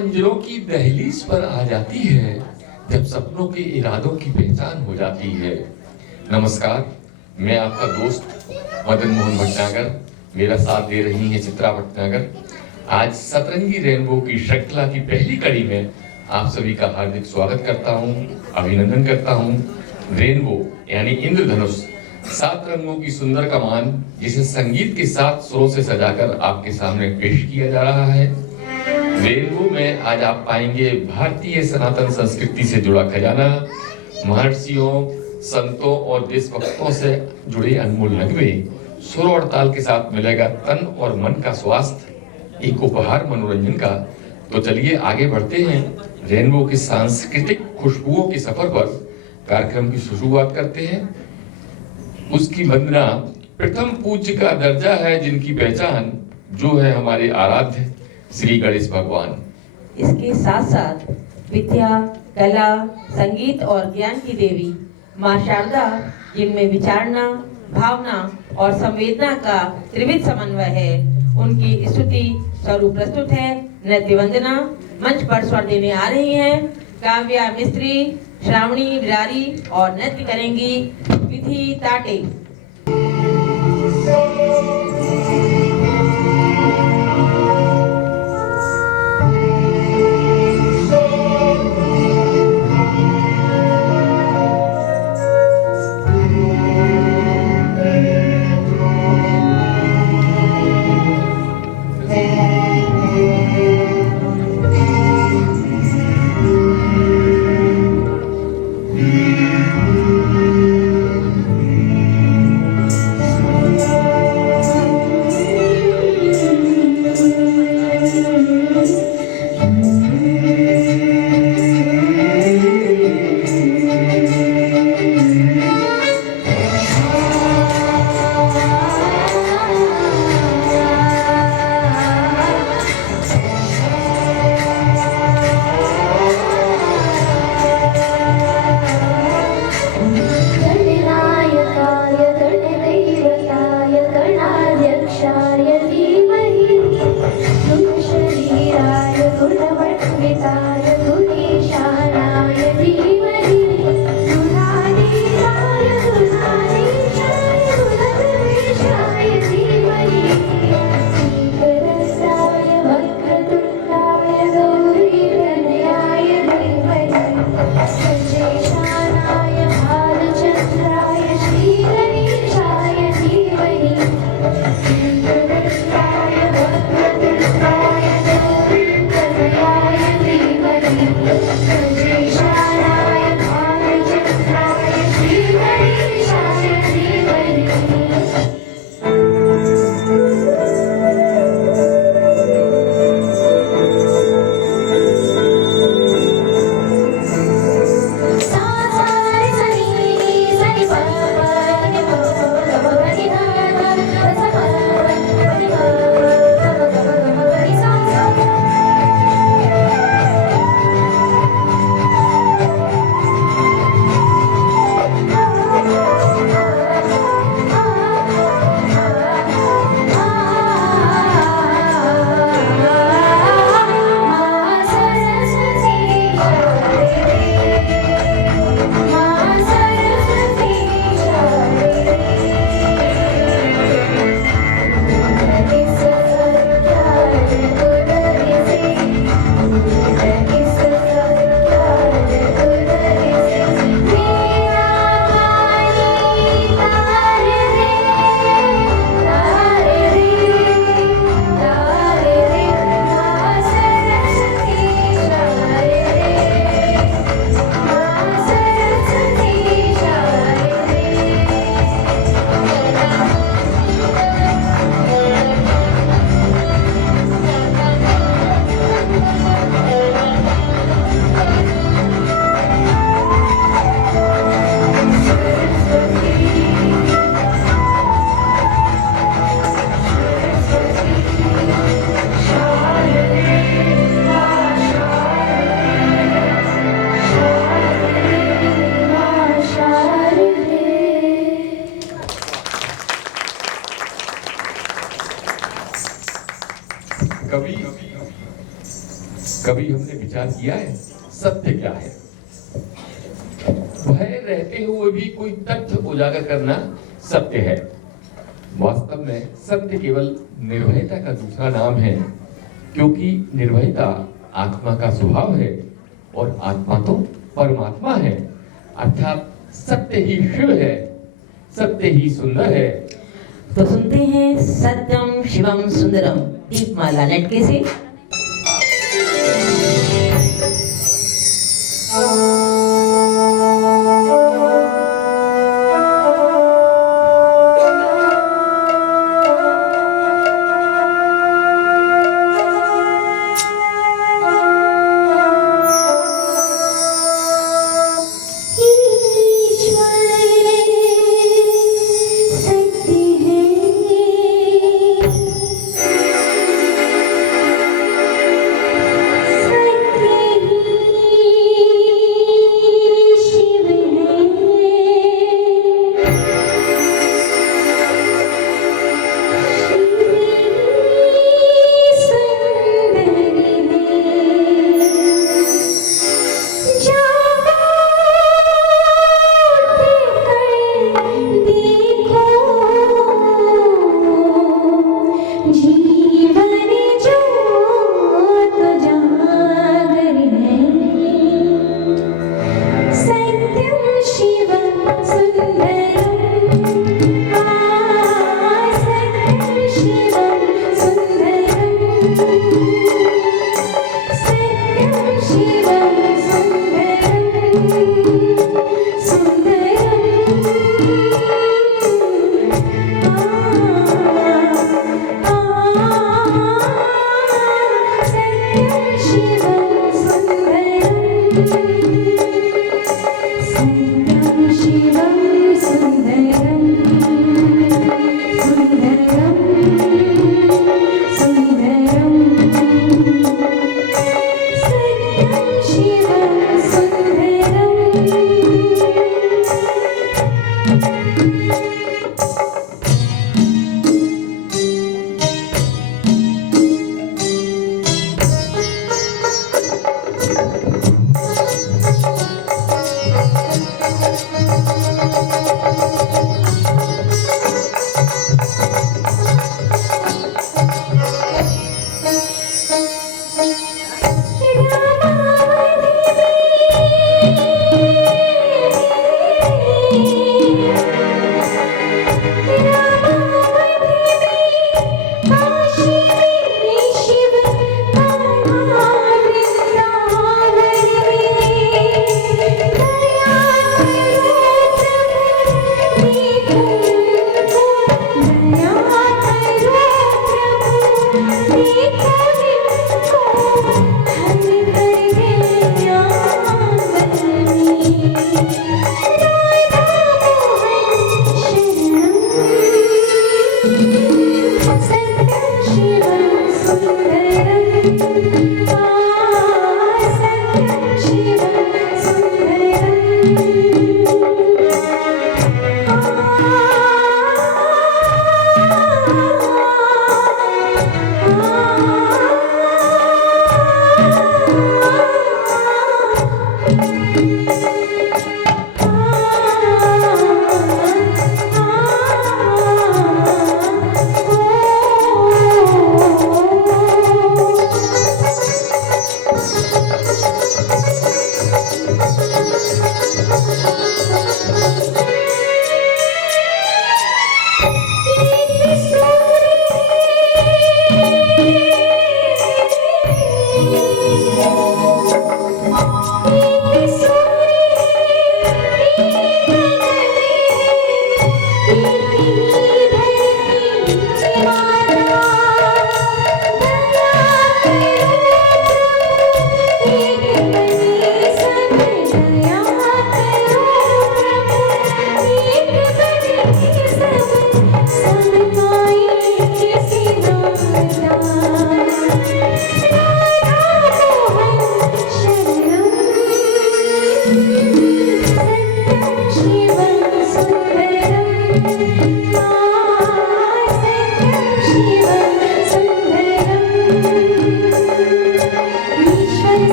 मंजिलों की दहलीज पर आ जाती है, जब सपनों के इरादों की पहचान हो जाती है। नमस्कार, मैं आपका दोस्त मदन मोहन भटनागर। मेरा साथ दे रही हैं चित्रा भटनागर। आज सतरंगी रेनबो की श्रृंखला की पहली कड़ी में आप सभी का हार्दिक स्वागत करता हूं, अभिनंदन करता हूं। रेनबो यानी इंद्रधनुष, 7 रंगों की सुंदर कमान, जिसे संगीत के 7 सुरों से सजाकर आपके सामने पेश किया जा रहा है। रेनबो में आज आप पाएंगे भारतीय सनातन संस्कृति से जुड़ा खजाना, महर्षियों, संतों और देशभक्तों से जुड़े अनमोल नगमे। सुर और ताल के साथ मिलेगा तन और मन का स्वास्थ्य, एक उपहार मनोरंजन का। तो चलिए आगे बढ़ते हैं। रेनबो की सांस्कृतिक खुशबुओं के सफर पर कार्यक्रम की शुरुआत करते हैं। उसकी वंदना प्रथम पूज्य का दर्जा है, जिनकी पहचान जो है हमारे आराध्य श्री गणेश भगवान। इसके साथ साथ विद्या, कला, संगीत और ज्ञान की देवी माँ शारदा, जिनमें विचारना, भावना और संवेदना का त्रिविध समन्वय है, उनकी स्तुति स्वरूप प्रस्तुत है नृत्य वंदना। मंच पर स्वर देने आ रही हैं काव्या मिस्त्री, श्रावणी विरारी और नृत्य करेंगी विधि ताटे। कभी हमने विचार किया है सत्य क्या है? भय रहते हुए भी कोई तथ्य उजागर करना सत्य है। वास्तव में सत्य केवल निर्भयता का दूसरा नाम है, क्योंकि निर्भयता आत्मा का स्वभाव है और आत्मा तो परमात्मा है। अर्थात सत्य ही शिव है, सत्य ही सुंदर है। तो सुनते हैं सत्यम शिवम सुंदरम दीपमाला लटके से।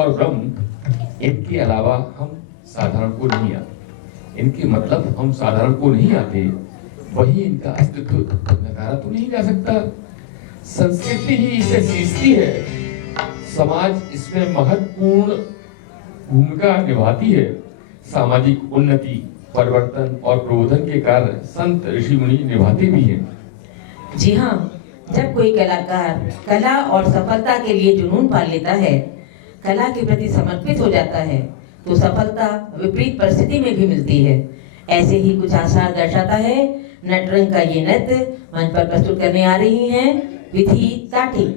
और ब्रह्म इनके अलावा हम साधारण को नहीं आते। इनके मतलब हम साधारण को नहीं आते, वही इनका अस्तित्व नकारा तो नहीं जा सकता। संस्कृति ही इसे सींचती है, समाज इसमें महत्वपूर्ण भूमिका निभाती है। सामाजिक उन्नति, परिवर्तन और प्रबोधन के कार्य संत ऋषि मुनि निभाते भी हैं। जी हाँ, जब कोई कलाकार कला और सफलता के लिए जुनून पाल लेता है, कला के प्रति समर्पित हो जाता है, तो सफलता विपरीत परिस्थिति में भी मिलती है। ऐसे ही कुछ आसार दर्शाता है नटरंग का ये नृत्य। मंच पर प्रस्तुत करने आ रही हैं विधि ताठी।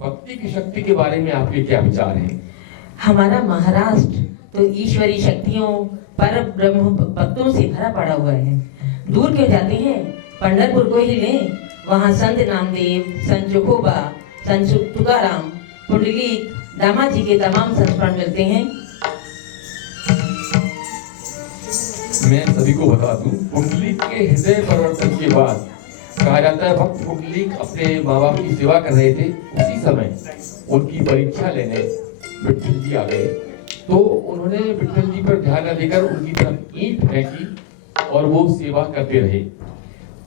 भक्ति की शक्ति के बारे में आपके क्या विचार हैं? हमारा महाराष्ट्र तो ईश्वरी शक्तियों, पर ब्रह्म भक्तों से भरा पड़ा हुआ है। दूर क्यों जाते हैं, पंढरपुर को ही लें। वहाँ संत नामदेव, संत जोखोबा, संत तुकाराम, पुंडलीक, दामाजी के तमाम संस्मरण मिलते हैं। मैं सभी को बता दूं, पुंडलीक के हृदय परिवर्तन के बाद कहा जाता है भक्त पुंडलीक अपने माँ बाप की सेवा कर रहे थे, उसी समय उनकी परीक्षा लेने विट्ठल जी आ गए। तो उन्होंने विट्ठल जी पर ध्यान न देकर उनकी तरफ ईंट फेंकी और वो सेवा करते रहे।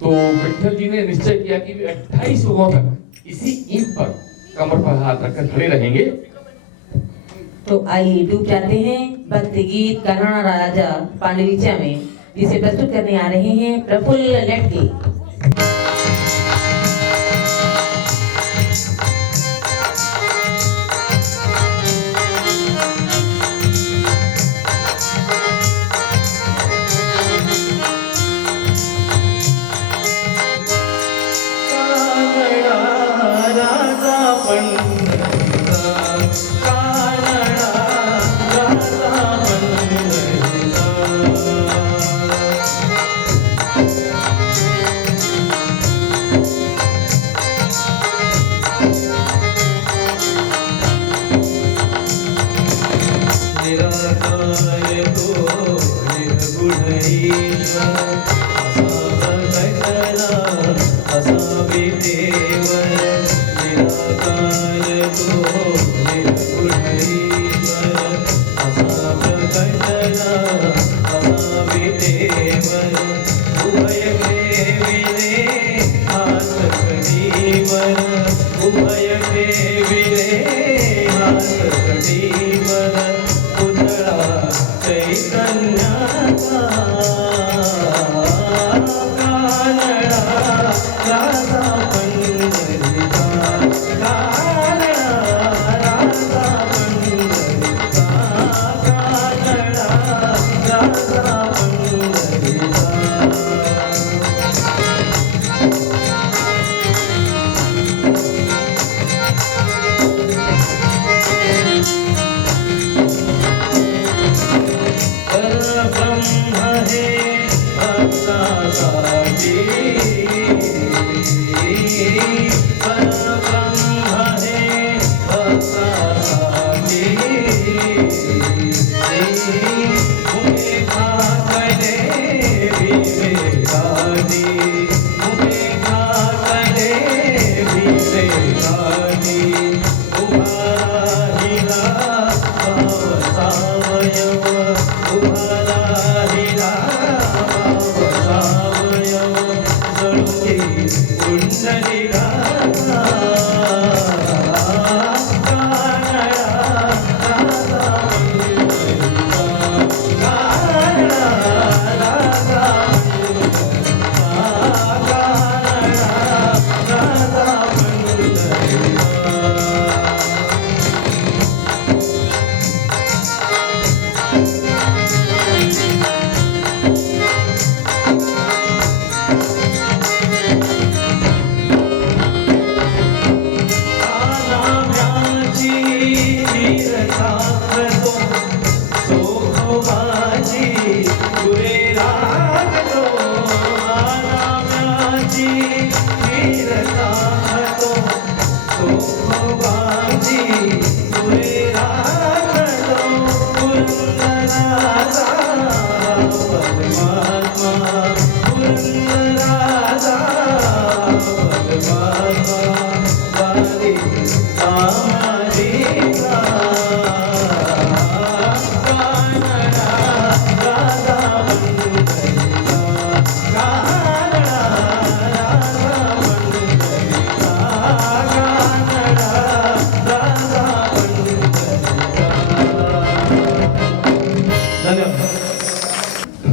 तो विट्ठल जी ने निश्चय किया कि वे 28 युगों तक इसी ईंट पर कमर पर हाथ रखकर खड़े रहेंगे। तो आइए डूब जाते हैं भक्ति गीत कन्हाड़ा राजा पांडुलिचा में, जिसे प्रस्तुत करने आ रहे हैं प्रफुल्ल लेटके।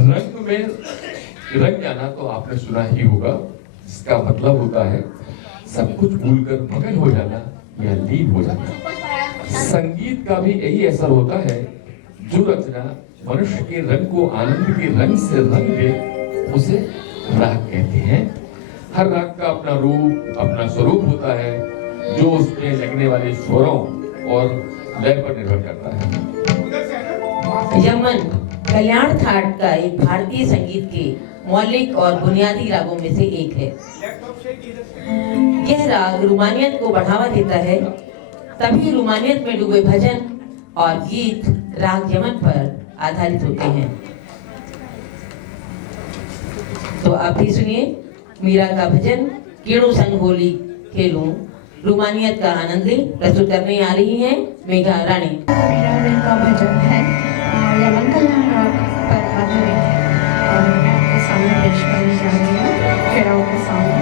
रंग में रंग जाना तो आपने सुना ही होगा, इसका मतलब होता है सब कुछ भूलकर मगन हो जाना या लीन हो जाना। संगीत का भी यही असर होता है, जो रचना मनुष्य के रंग को आनंद के रंग से रंग दे उसे राग कहते हैं। हर राग का अपना रूप, अपना स्वरूप होता है, जो उसमें लगने वाले स्वरों और लय पर निर्भर करता है। यमन कल्याण थाट का एक भारतीय संगीत के मौलिक और बुनियादी रागों में से एक है। यह राग रूमानियत को बढ़ावा देता है, तभी रूमानियत में डूबे भजन और गीत राग यमन पर आधारित होते हैं। तो आप भी सुनिए मीरा का भजन केणु संग होली खेलूं, रूमानियत का आनंद ले। प्रस्तुत करने आ रही हैं मेघा रानी। मीरा का भजन है यमन कल्याण राग पर आधारित है और मैं आपके सामने पेश करने जा रही हूँ केराव के सामने।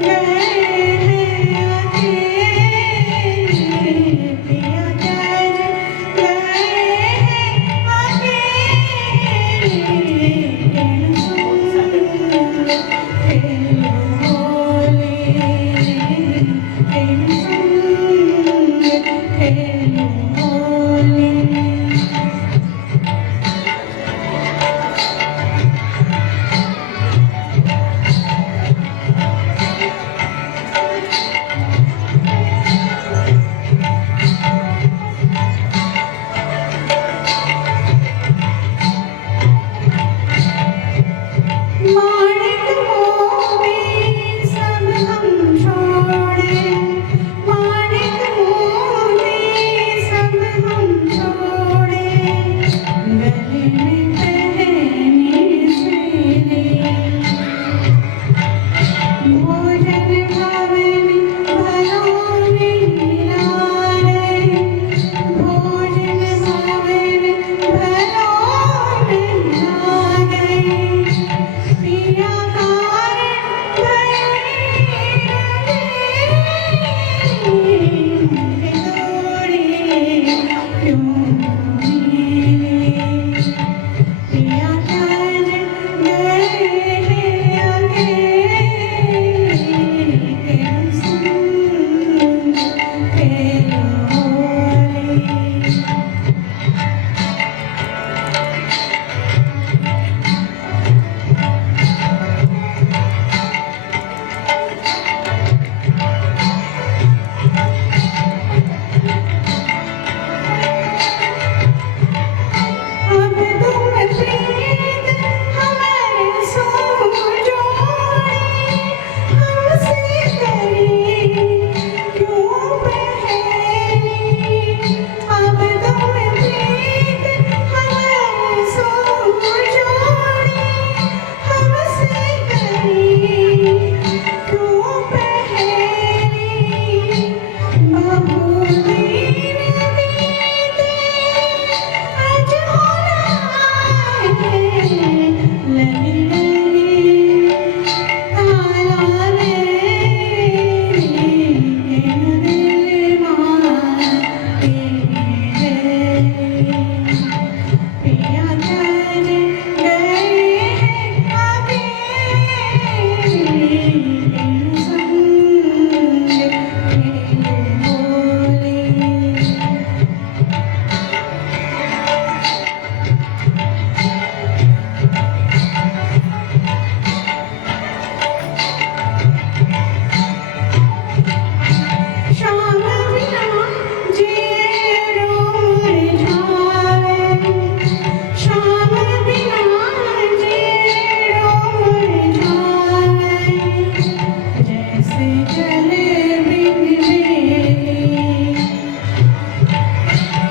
Yeah.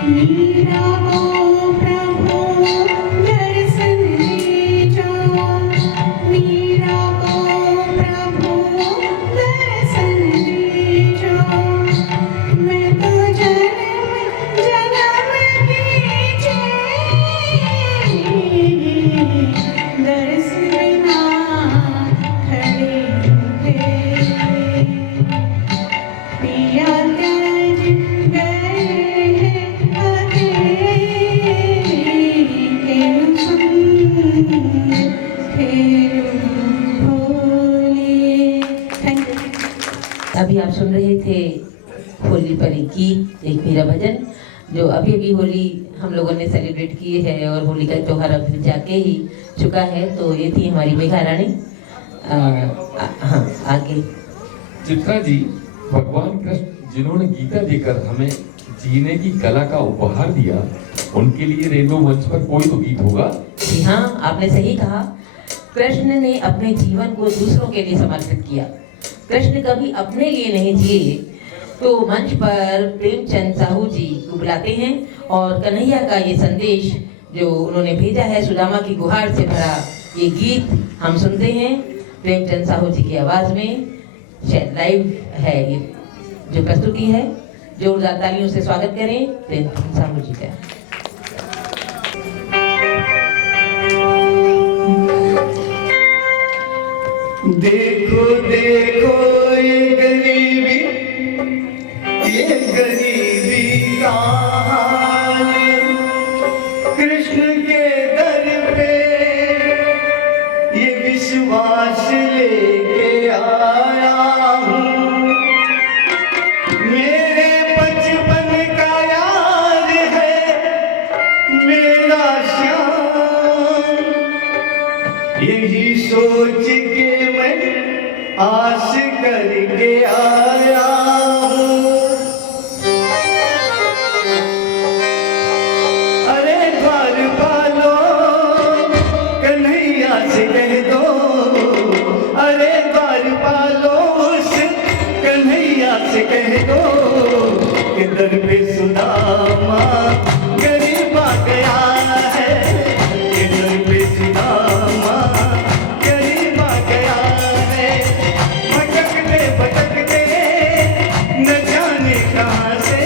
मीरा को प्रभु दर्शन दीजो, मीरा को प्रभु दर्शन दीजो। मैं तो जन्म जन्म कीजे दर्श बिना खड़े थे। पिया त्याज गए हैं अकेले, सुन फिर भोले। Thank you. अभी आप सुन रहे थे होली पर की एक मेरा भजन, जो अभी अभी होली हम लोगों ने सेलिब्रेट की है और होली का त्योहार अभी जाके ही चुका है। तो ये थी हमारी मेघा रानी। हाँ, आगे चित्रा जी, भगवान कृष्ण जिन्होंने गीता देकर हमें जीने की कला का उपहार दिया, उनके लिए रेडियो मंच पर कोई तो गीत होगा। जी हाँ, आपने सही कहा। कृष्ण ने अपने जीवन को दूसरों के लिए समर्पित किया। कृष्ण कभी अपने लिए नहीं जिए। तो मंच पर प्रेमचंद साहू जी को बुलाते हैं और कन्हैया का ये संदेश जो उन्होंने भेजा है, सुदामा की गुहार से भरा ये गीत हम सुनते हैं प्रेमचंद साहू जी की आवाज में। शायद लाइव है ये जो प्रस्तुति है। जोरदार तालियों से स्वागत करें प्रेमचंद साहू जी का। देखो देखो ये गरीबी का हाल, कृष्ण के दर पे ये विश्वास लेके आया हूँ। मेरे बचपन का यार है मेरा श्याम, यही सोच के मैं आस करके आया हूँ। अरे द्वारपालो कन्हैया से कह दो, अरे द्वारपालो उस कन्हैया से कह दो कि दर पे सुदामा गरीब आ गया है, कि दर पे सुदामा गरीब आ गया है। भटकते न जाने कहाँ से,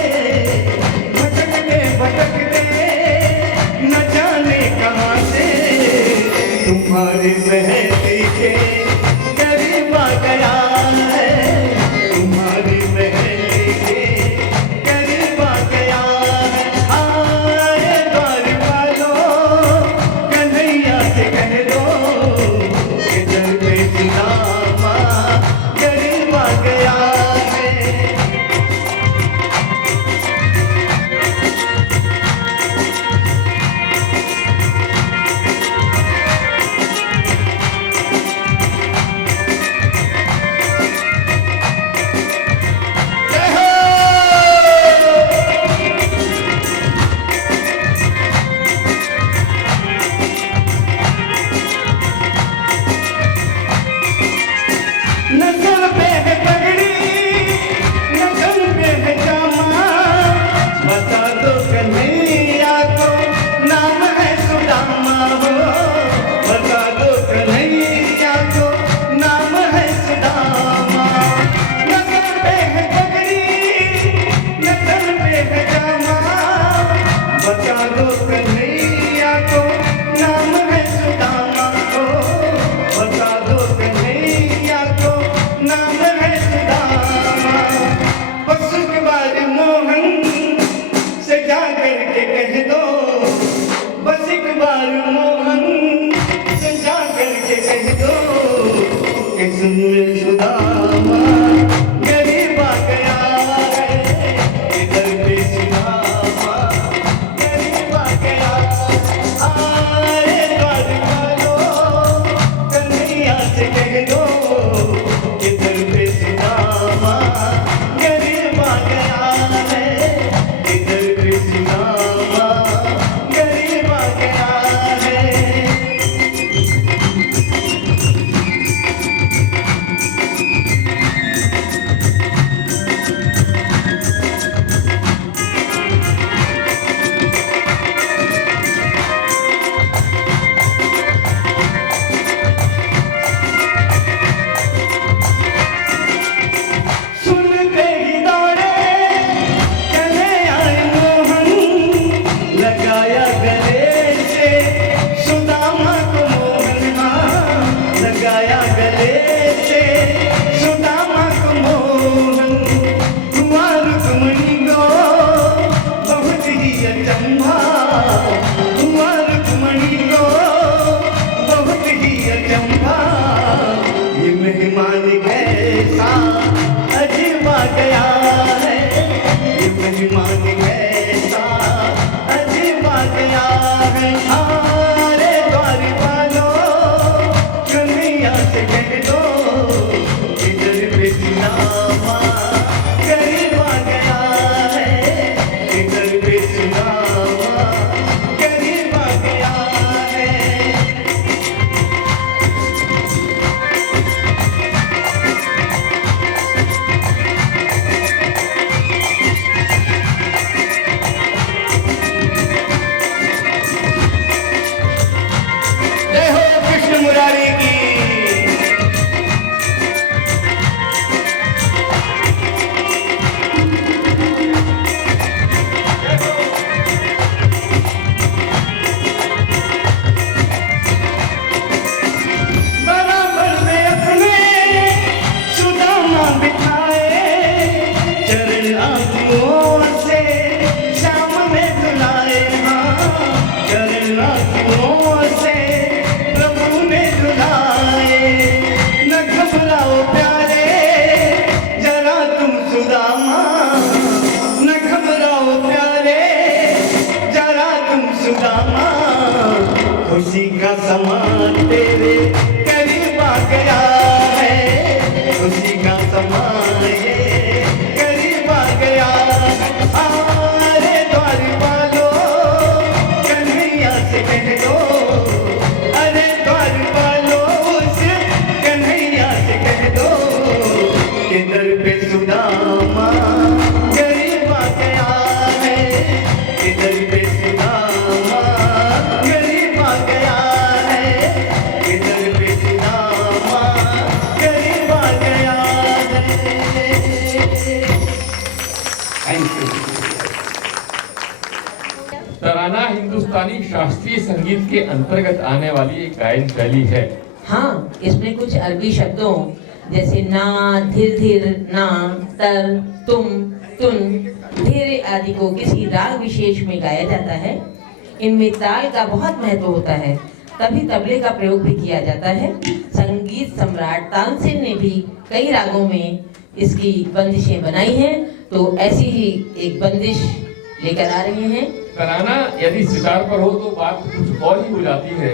भटकते न जाने कहाँ से, तुम्हारे बहती के गरीब आ गया है, तुम्हारी बहती के गरीब आ गया है। आए द्वारपालो कन्हैया से कह दो कि दर पे सुदामा गरीब आ गया है। नजर पे है पगड़ी, नजर पे है जामा, बता दो कन्हैया को नाम है सुदामा हो, बता दो कन्हैया को नाम है सुदामा। नजर पे है पगड़ी, नजर पे है जामा, बता दो कन्हैया को नाम है सुदामा हो, बता दो कन्हैया को नाम है सुदामा। बस के बाद मोहन से जा करके कह दो, बस एक बार मोहन से जा करके कह दो कि सुन ले सुदामा गरीब आ गया है, इधर पे सुदामा गरीब आ गया। आए द्वारपालो कन्हैया से कह दो कि दर पे सुदामा गरीब आ गया है, इधर पे सुदामा गरीब आ गया है। अचंभा हुआ रुक्मणी को बहुत ही अचंभा। ये मेहमान कैसा अजमा गया है, ये मेहमान कैसा अजमा गया है। अरे द्वार वालों कन्हैया से कह दो इधर बेचनामा गरीब आ गया है, इधर बेचनामा गरीब आ गया है। जय हो कृष्ण मुरारी की। बराबर में अपने सुदामा बिठाए, चरण आंखों से शाम में धुलाए। हाँ, चरण आंखों से प्रभु ने धुलाए। न घबराओ प्यारे जरा तुम सुदामा, न घबराओ प्यारे जरा तुम सुदामा। खुशी का समा तेरे करीब आ गया है, खुशी का समा ये करीब आ गया। अरे द्वार वालों कन्हैया से कह दो, अरे द्वार वालों उस कन्हैया से कह दो कि दर पे सुदामा गरीब आ गया है, इधर पे सुदामा गरीब आ गया है, इधर पे सुदामा गरीब आ गया है। Thank you. तराना हिंदुस्तानी शास्त्रीय संगीत के अंतर्गत आने वाली एक गायन शैली है। हाँ, इसमें कुछ अरबी शब्दों जैसे ना, धीर धीर, ना, तर, तुम, तुन, धीरे आदि को किसी राग विशेष में गाया जाता है। इनमें ताल का बहुत महत्व होता है, तभी तबले का प्रयोग भी किया जाता है। संगीत सम्राट तानसेन ने भी कई रागों में इसकी बंदिशें बनाई हैं, तो ऐसी ही एक बंदिश लेकर आ रहे हैं। तराना यदि सितार पर हो तो बात कुछ और ही हो जाती है,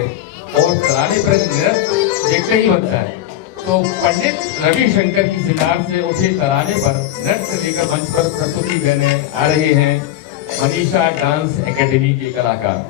और तराने पर नृत्य देखते ही बनता है। तो पंडित रविशंकर की सितार से उठे तराने पर नृत्य लेकर मंच पर प्रस्तुति देने आ रहे हैं मनीषा डांस एकेडमी के कलाकार।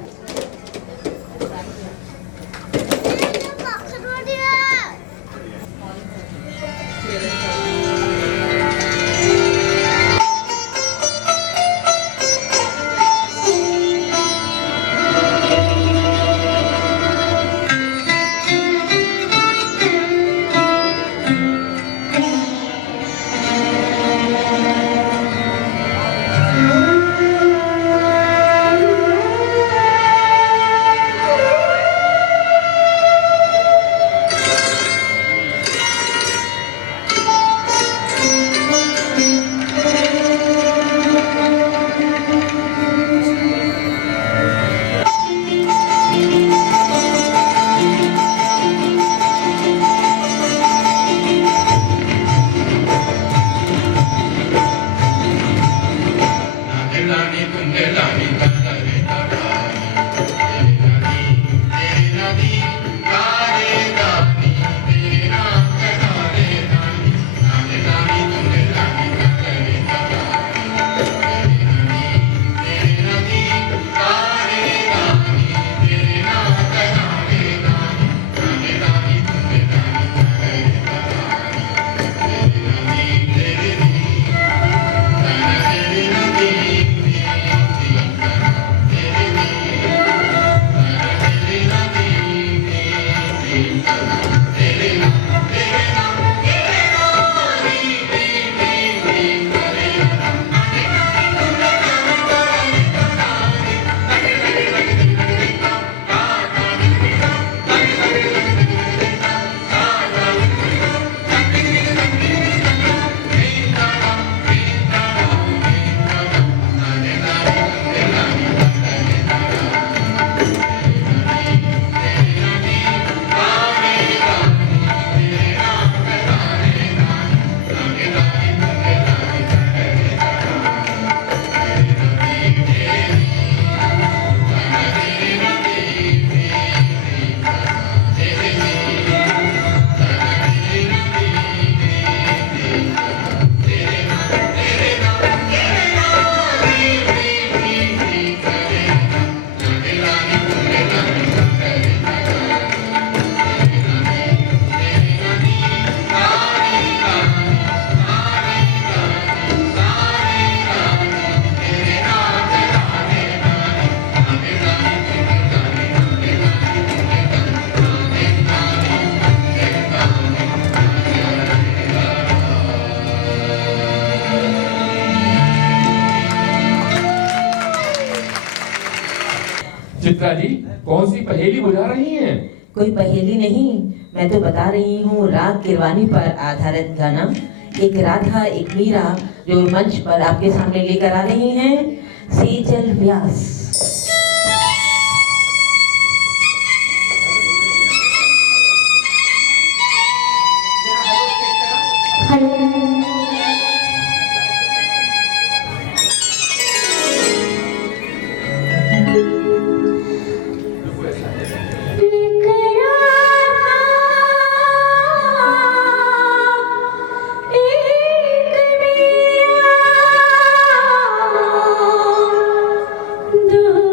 चित्रा जी, कौन सी पहेली बुझा रही हैं? कोई पहेली नहीं, मैं तो बता रही हूँ राग गिरवानी पर आधारित गाना। एक राधा एक मीरा जो मंच पर आपके सामने लेकर आ रही हैं, सेजल व्यास। दो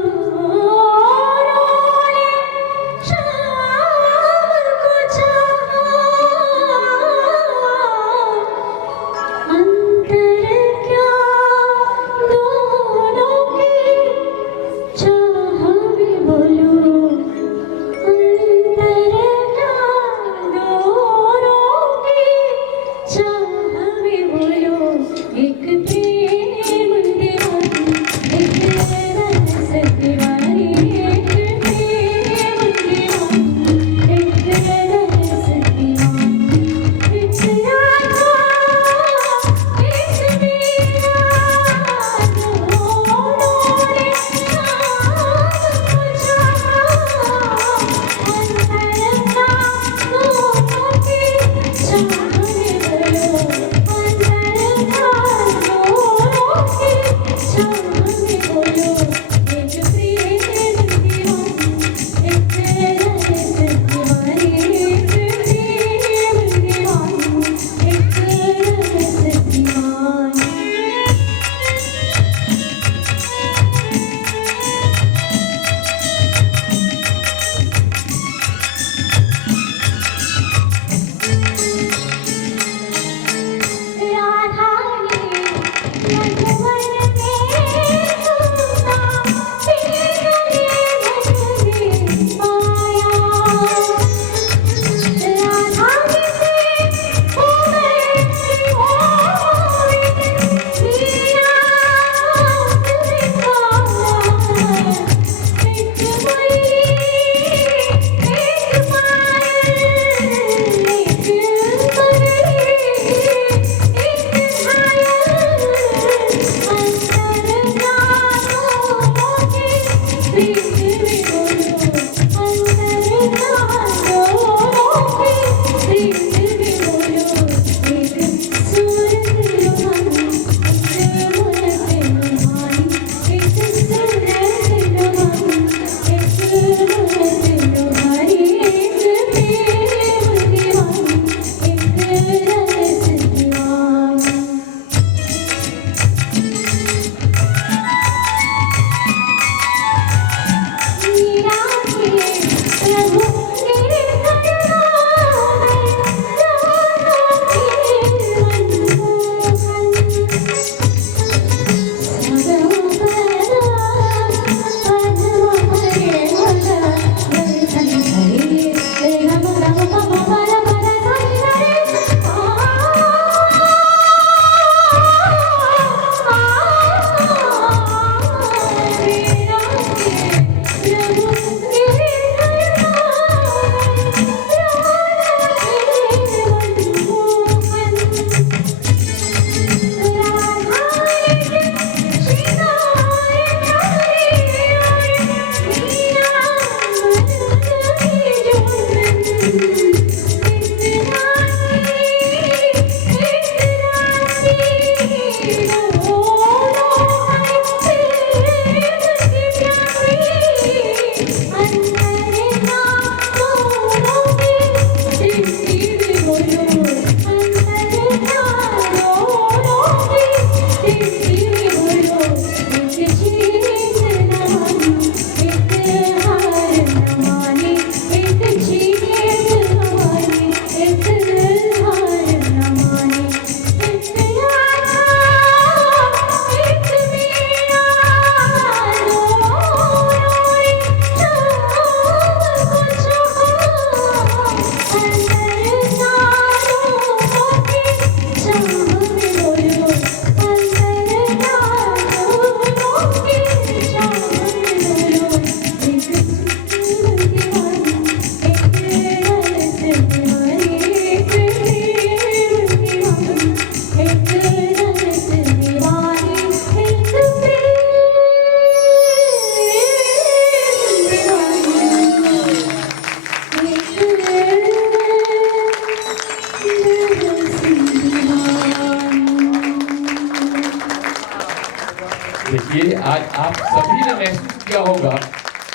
किया होगा,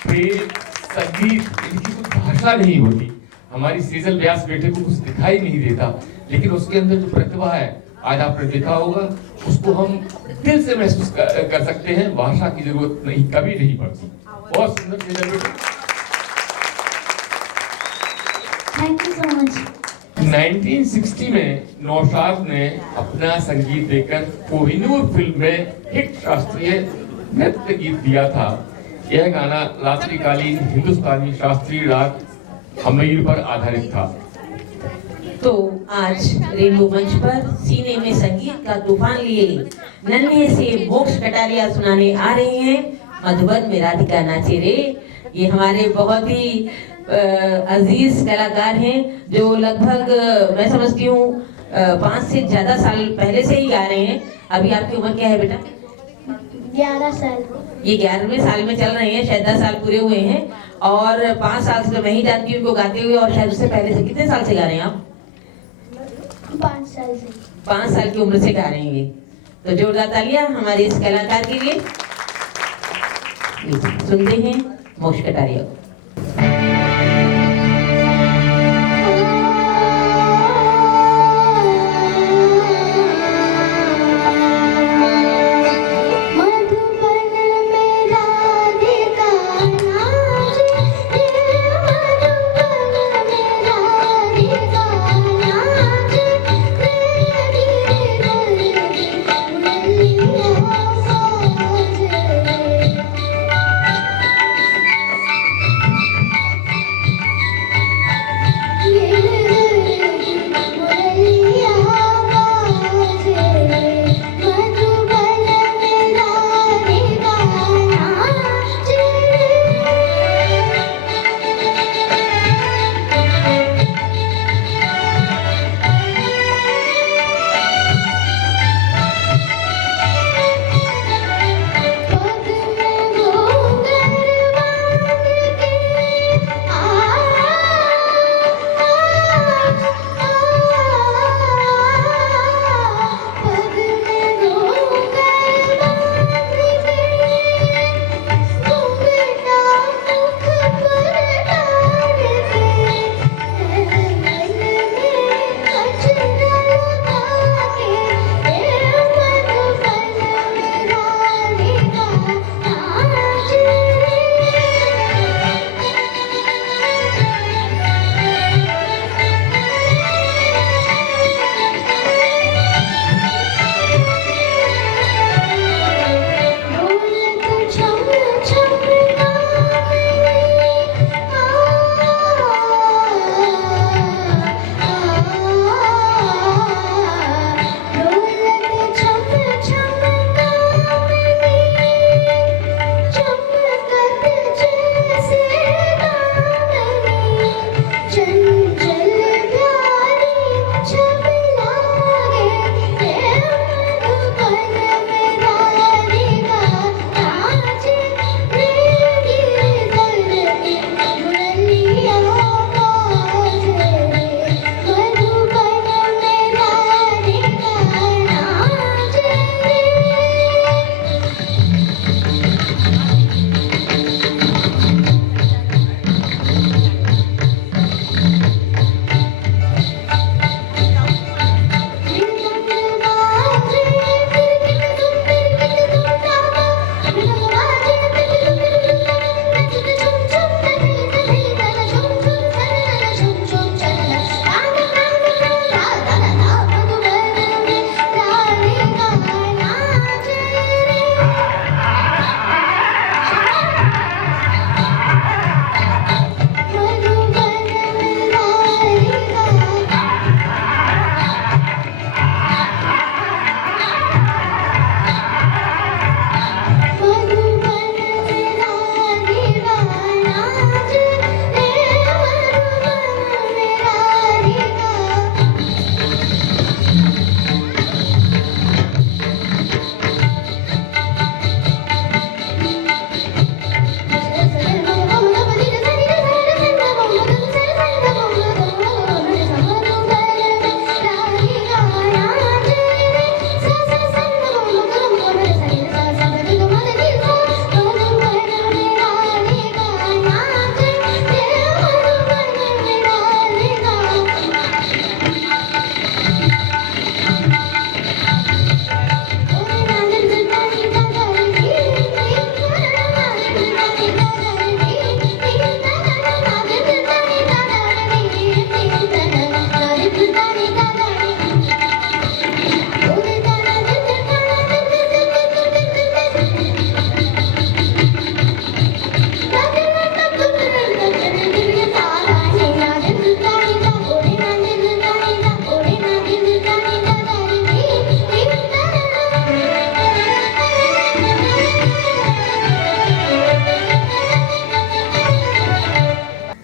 प्रेम, संगीत, इनकी कुछ भाषा नहीं होती। हमारी सेजल व्यास बेटे को कुछ दिखाई नहीं देता, लेकिन उसके अंदर जो प्रतिभा है आज आपने देखा होगा, उसको हम दिल से महसूस कर सकते हैं। भाषा की जरूरत नहीं, कभी नहीं पड़ती। बहुत सुंदर सेजल बेटे। Thank you so much. 1960 में नौशाद ने अपना संगीत देकर कोहिनूर फिल्म में हिट शास्त्रीय नृत्य गीत दिया था। यह गाना रात्रिकालीन हिंदुस्तानी शास्त्रीय राग अमीर पर आधारित था। तो आज रेडियो मंच पर सीने में संगीत का तूफान लिए नन्हे से मोक्ष कटारिया सुनाने आ रहे हैं मधुबन में राधिका नाचे रे। ये हमारे बहुत ही अजीज कलाकार हैं जो लगभग मैं समझती हूँ 5 से ज्यादा साल पहले से ही गा रहे हैं। अभी आपकी उम्र क्या है बेटा? 11 साल। ये 11वें साल में चल रहे हैं, शायद 10 साल पूरे हुए हैं। और 5 साल से तो मैं ही जानती हूँ उनको गाते हुए, और शायद उससे पहले से। कितने साल से गा रहे हैं आप? 5 साल से। 5 साल की उम्र से गा रहे हैं ये। तो जोरदार तालियां हमारे इस कलाकार के लिए। सुनते हैं मोक्ष कटारिया को।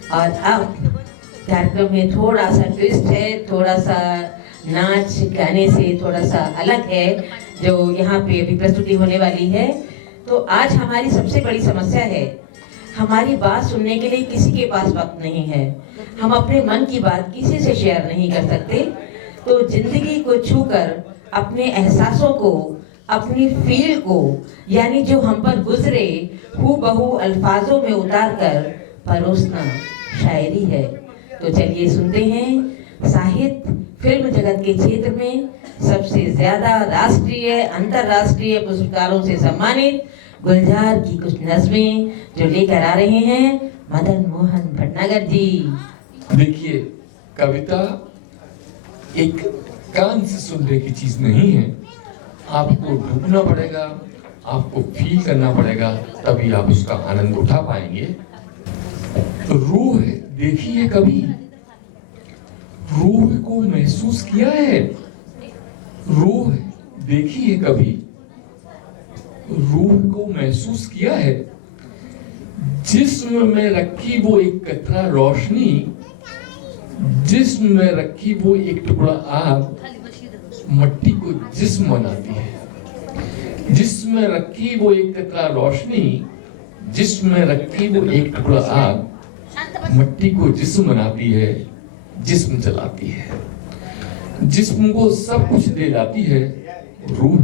और अब कार्यक्रम में थोड़ा सा ट्विस्ट है, थोड़ा सा नाच गाने से थोड़ा सा अलग है जो यहाँ पे अभी प्रस्तुति होने वाली है। तो आज हमारी सबसे बड़ी समस्या है, हमारी बात सुनने के लिए किसी के पास वक्त नहीं है, हम अपने मन की बात किसी से शेयर नहीं कर सकते। तो जिंदगी को छूकर अपने एहसासों को, अपनी फील को, यानी जो हम पर गुजरे हूबहू अल्फाजों में उतार कर परोसना शायरी है। तो चलिए सुनते हैं साहित्य फिल्म जगत के क्षेत्र में सबसे ज्यादा राष्ट्रीय अंतर्राष्ट्रीय पुरस्कारों से सम्मानित गुलजार की कुछ नज़्में जो लेकर आ रहे हैं मदन मोहन भटनागर जी। देखिए, कविता एक कान से सुनने की चीज नहीं है, आपको ढूंढना पड़ेगा, आपको फील करना पड़ेगा, तभी आप उसका आनंद उठा पाएंगे। रूह देखिए कभी, रूह को महसूस किया है? रूह देखिए कभी, रूह को महसूस किया है? जिस्म में रखी वो एक कतरा रोशनी, जिस्म में रखी वो एक टुकड़ा आग मट्टी को जिस्म बनाती है। जिस्म में रखी वो एक कतरा रोशनी, जिस्म में रखी वो एक टुकड़ा आग मट्टी को जिस्म बनाती है, जिस्म जलाती है, जिस्म को सब कुछ दे जाती है। रूह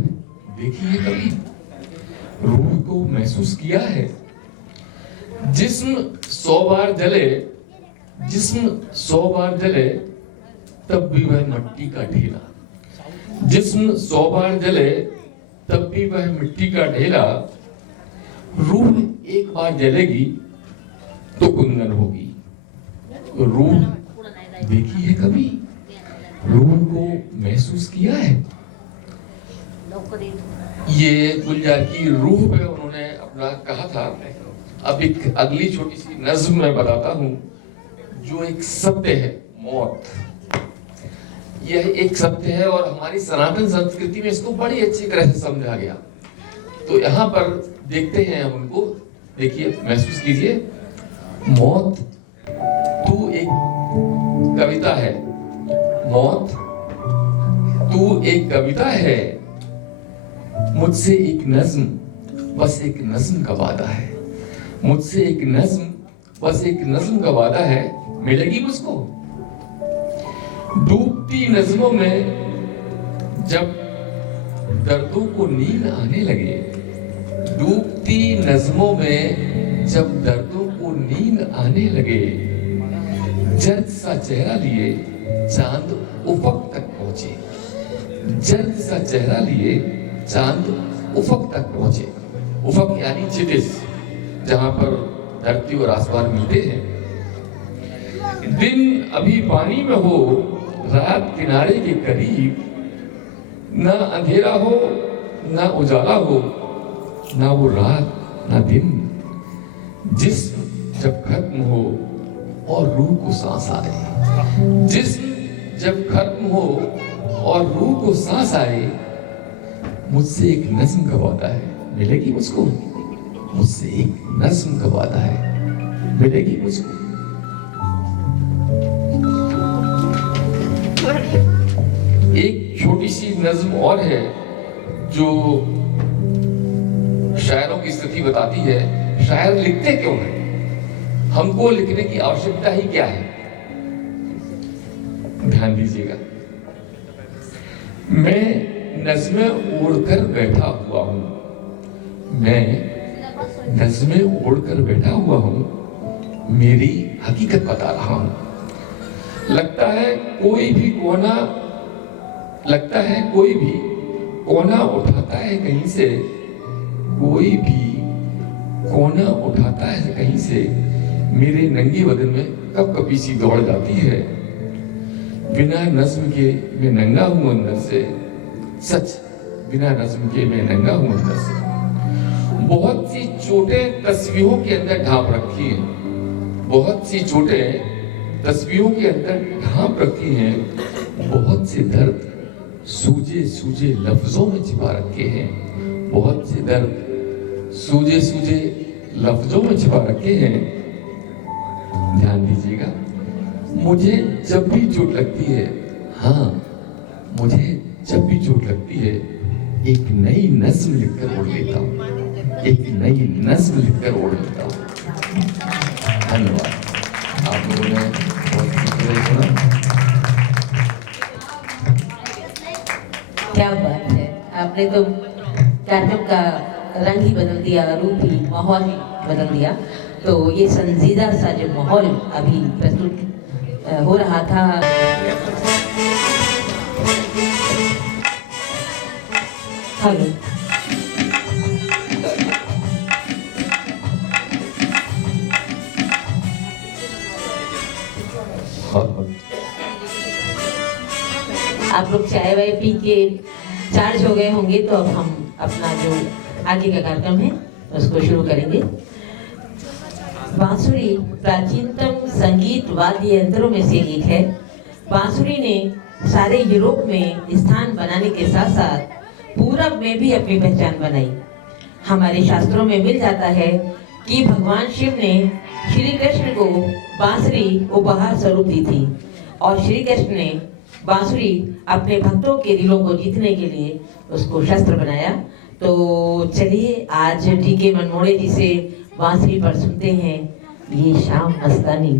देखिए कभी, रूह को महसूस किया है? जिस्म 100 बार जले, जिस्म 100 बार जले तब भी वह मिट्टी का ढेला, जिस्म 100 बार जले तब भी वह मिट्टी का ढेला। रूह एक बार जलेगी तो कुंदन होगी। रूह देखी है कभी, रूह को महसूस किया है? ये गुलजार की रूह पे उन्होंने अपना कहा था। अब एक अगली छोटी सी नज्म मैं बताता हूँ जो एक सत्य है, मौत। यह एक सत्य है और हमारी सनातन संस्कृति में इसको बड़ी अच्छी तरह से समझा गया। तो यहाँ पर देखते हैं हम उनको, देखिए, महसूस कीजिए। मौत तू एक कविता है, मौत तू एक कविता है, मुझसे एक नज्म बस एक नज्म का वादा है, मुझसे एक नज्म बस एक नज्म का वादा है, मिलेगी मुझको। डूबती नज्मों में जब दर्दों को नींद आने लगे, डूबती नज्मों में जब दर्दों को नींद आने लगे, जर्द सा चेहरा लिए चांद उफक तक पहुंचे, जर्द सा चेहरा लिए चांद उफक तक पहुंचे। उफक यानी क्षितिज, जहां पर धरती और आसमान मिलते हैं। दिन अभी पानी में हो, रात किनारे के करीब, ना अंधेरा हो ना उजाला हो, ना वो रात ना दिन। जिस्म जब खत्म हो और रूह को सांस आए, जिस्म जब खत्म हो और रूह को सांस आए, मुझसे एक नज्म का वादा है, मिलेगी मुझको। मुझसे एक नज्म का वादा है, मिलेगी मुझको। एक छोटी सी नज्म और है जो शायरों की स्थिति बताती है। शायर लिखते क्यों हैं? हमको लिखने की आवश्यकता ही क्या है? ध्यान दीजिएगा। मैं नज़्में ओढ़कर बैठा हुआ हूं, मैं नज़्में ओढ़कर बैठा हुआ हूं, मेरी हकीकत बता रहा हूं। लगता है कोई भी कोना, लगता है कोई भी कोना उठाता है कहीं से, कोई भी कोना उठाता है कहीं से, मेरे नंगे बदन में कब कभी सी दौड़ जाती है। बिना नज्म के मैं नंगा हूं अंदर से, सच बिना नज्म के मैं नंगा हूं अंदर से। बहुत सी चोटें तस्वीरों के अंदर ढांप रखी हैं, बहुत सी चोटें तस्वीरों के अंदर ढांप रखी हैं, बहुत से दर्द सूजे सूजे लफ्जों में छिपा रखे हैं, बहुत से दर्द सूजे सूजे लफ्जों में छिपा रखे हैं। ध्यान दीजिएगा, मुझे जब भी चोट लगती है, हाँ मुझे जब भी चोट लगती है, एक नई नस्ल लिखकर ओढ़ लेता हूँ, एक नई नस्ल लिखकर ओढ़ लेता हूँ। धन्यवाद। आप लोगों ने बहुत अच्छी तरह सुना। क्या बात है, आपने तो कार्यक्रम का रंग ही बदल दिया, रूप ही, माहौल ही बदल दिया। तो ये संजीदा सा जो माहौल अभी प्रस्तुत हो रहा था, हेलो, आप लोग चाय वाय पी के चार्ज हो गए होंगे, तो अब हम अपना जो आगे का कार्यक्रम है उसको शुरू करेंगे। बांसुरी प्राचीनतम संगीत वाद्य यंत्रों में से एक है। बांसुरी ने सारे यूरोप में स्थान बनाने के साथ साथ पूरब में भी अपनी पहचान बनाई। हमारे शास्त्रों में मिल जाता है कि भगवान शिव ने श्री कृष्ण को बांसुरी उपहार स्वरूप दी थी और श्री कृष्ण ने बांसुरी अपने भक्तों के दिलों को जीतने के लिए उसको शस्त्र बनाया। तो चलिए आज टीके मनमोड़े जी से बांसुरी पर सुनते हैं ये शाम मस्तानी।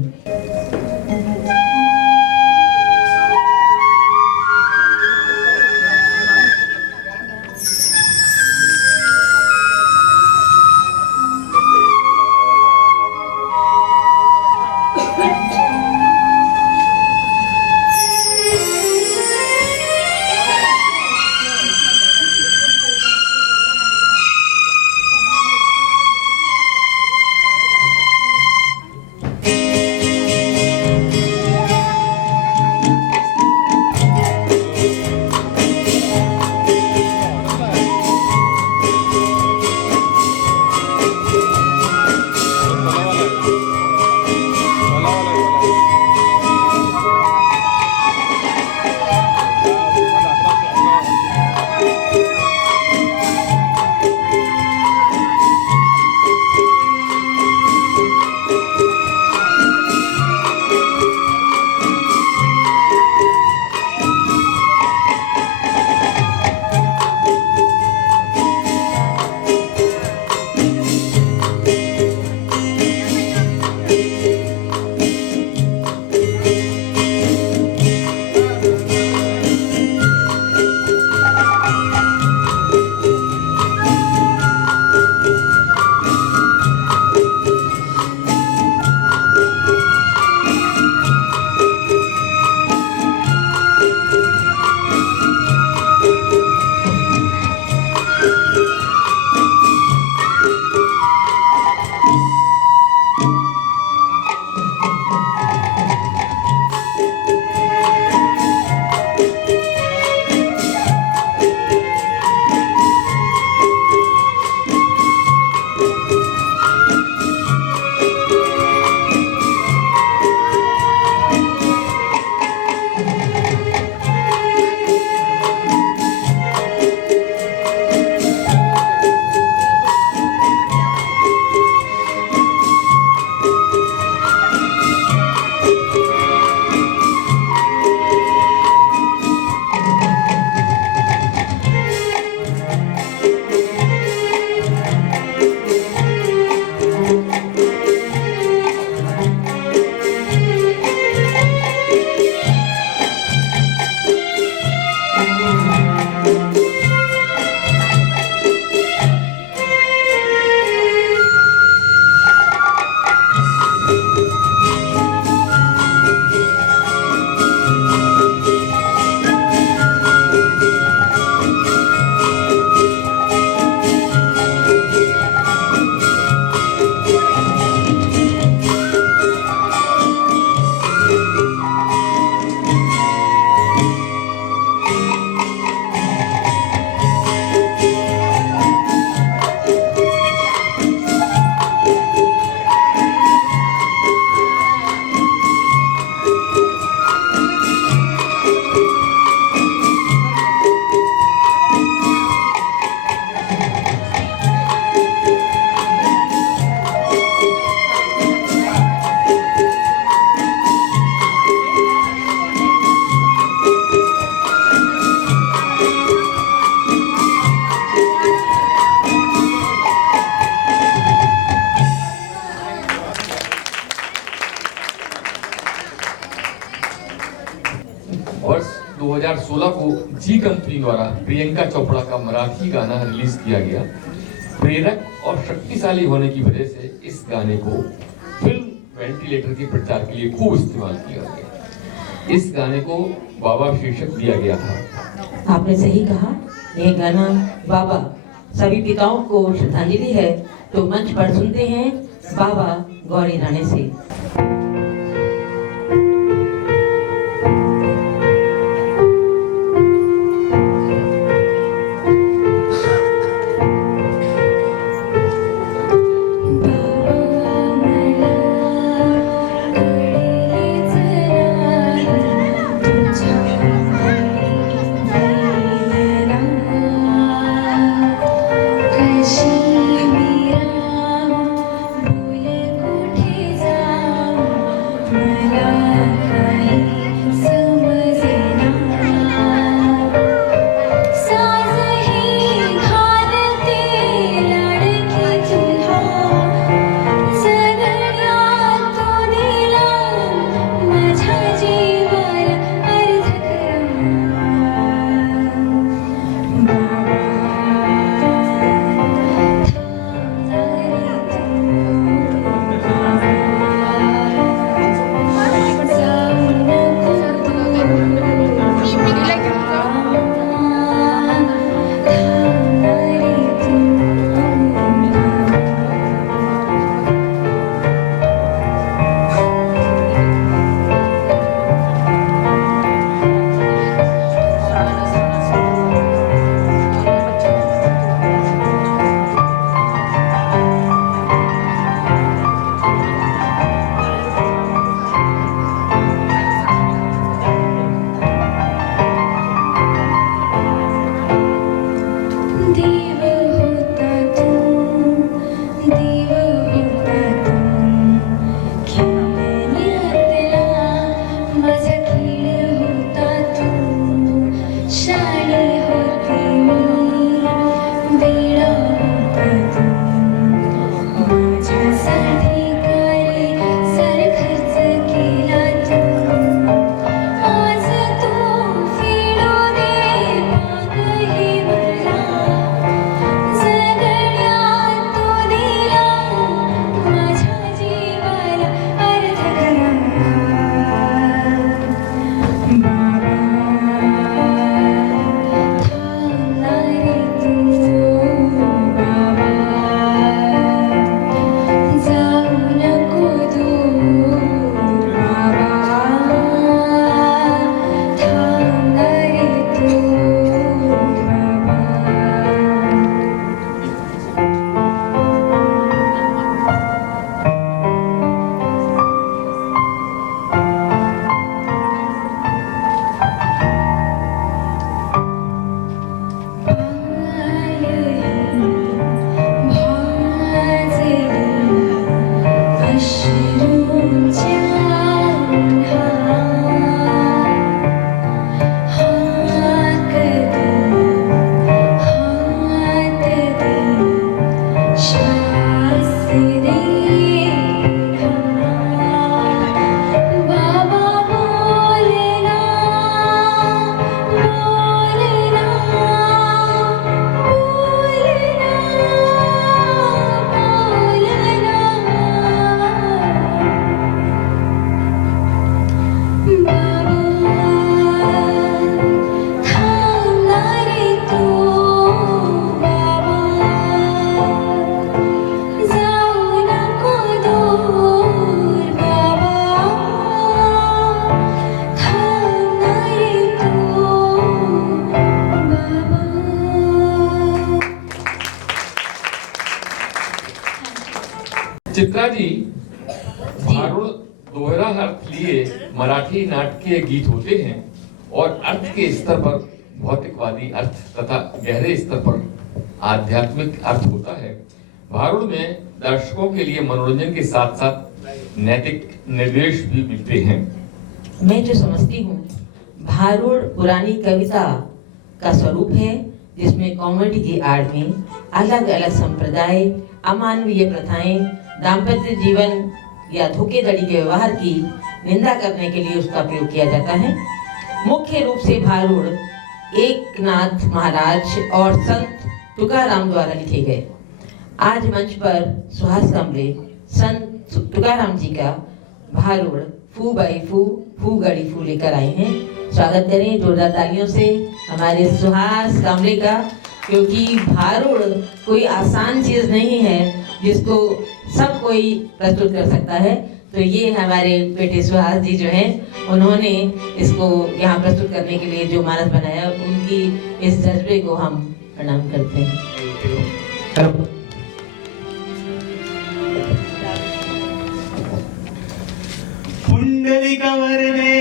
2016 को जी कंपनी द्वारा प्रियंका चोपड़ा का मराठी गाना रिलीज किया गया। प्रेरक और शक्तिशाली होने की वजह से इस गाने को फिल्म वेंटिलेटर के प्रचार के लिए खूब इस्तेमाल किया गया। इस गाने को बाबा शीर्षक दिया गया था। आपने सही कहा, यह गाना बाबा सभी पिताओं को श्रद्धांजलि है। तो मंच पर सुनते हैं बाबा गौरी राणे से। चित्रा जी, भारुड़ दोहरा अर्थ लिए मराठी नाटकीय गीत होते हैं और अर्थ के स्तर पर भौतिकवादी अर्थ तथा गहरे स्तर पर आध्यात्मिक अर्थ होता है। भारुड़ में दर्शकों के लिए मनोरंजन के साथ साथ नैतिक निर्देश भी मिलते हैं। मैं जो समझती हूँ, भारुड़ पुरानी कविता का स्वरूप है, जिसमें कॉमेडी की आड़ में अलग अलग संप्रदाय, अमानवीय प्रथाएं, दाम्पत्य जीवन या धोखेधड़ी के व्यवहार की निंदा करने के लिए उसका प्रयोग किया जाता है। मुख्य रूप से भारूड एकनाथ महाराज और संत तुकाराम द्वारा लिखे गए। आज मंच पर सुहास कांबले संत तुकाराम जी का भारूड फू बाई फू फू गड़ी फू लेकर आए हैं। स्वागत करें जोरदार तालियों से हमारे सुहास कांबले का, क्योंकि भारूड कोई आसान चीज नहीं है जिसको सब कोई प्रस्तुत कर सकता है। तो ये हमारे बेटे सुहास जी जो हैं, उन्होंने इसको यहाँ प्रस्तुत करने के लिए जो मानस बनाया, उनकी इस जज्बे को हम प्रणाम करते हैं। पुंडलिकावरने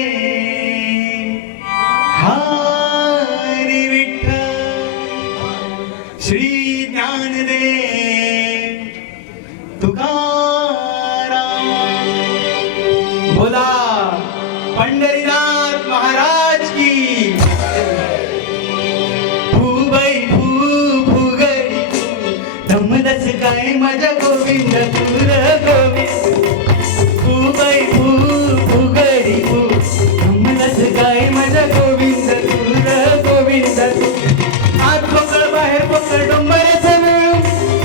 हरी विठ्ठल श्री ज्ञानदेव तुकाराम, बोला पंढरीनाथ महाराज की। भूबाई भूगडी धम्मदस काय माझ्या गोविंद तुर गोविंद। भूबाई भूगडी धम्मदस काय माझ्या गोविंद तुर गोविंद। आत पोकळ बाहेर पोकळ डोंबराचा वेळू,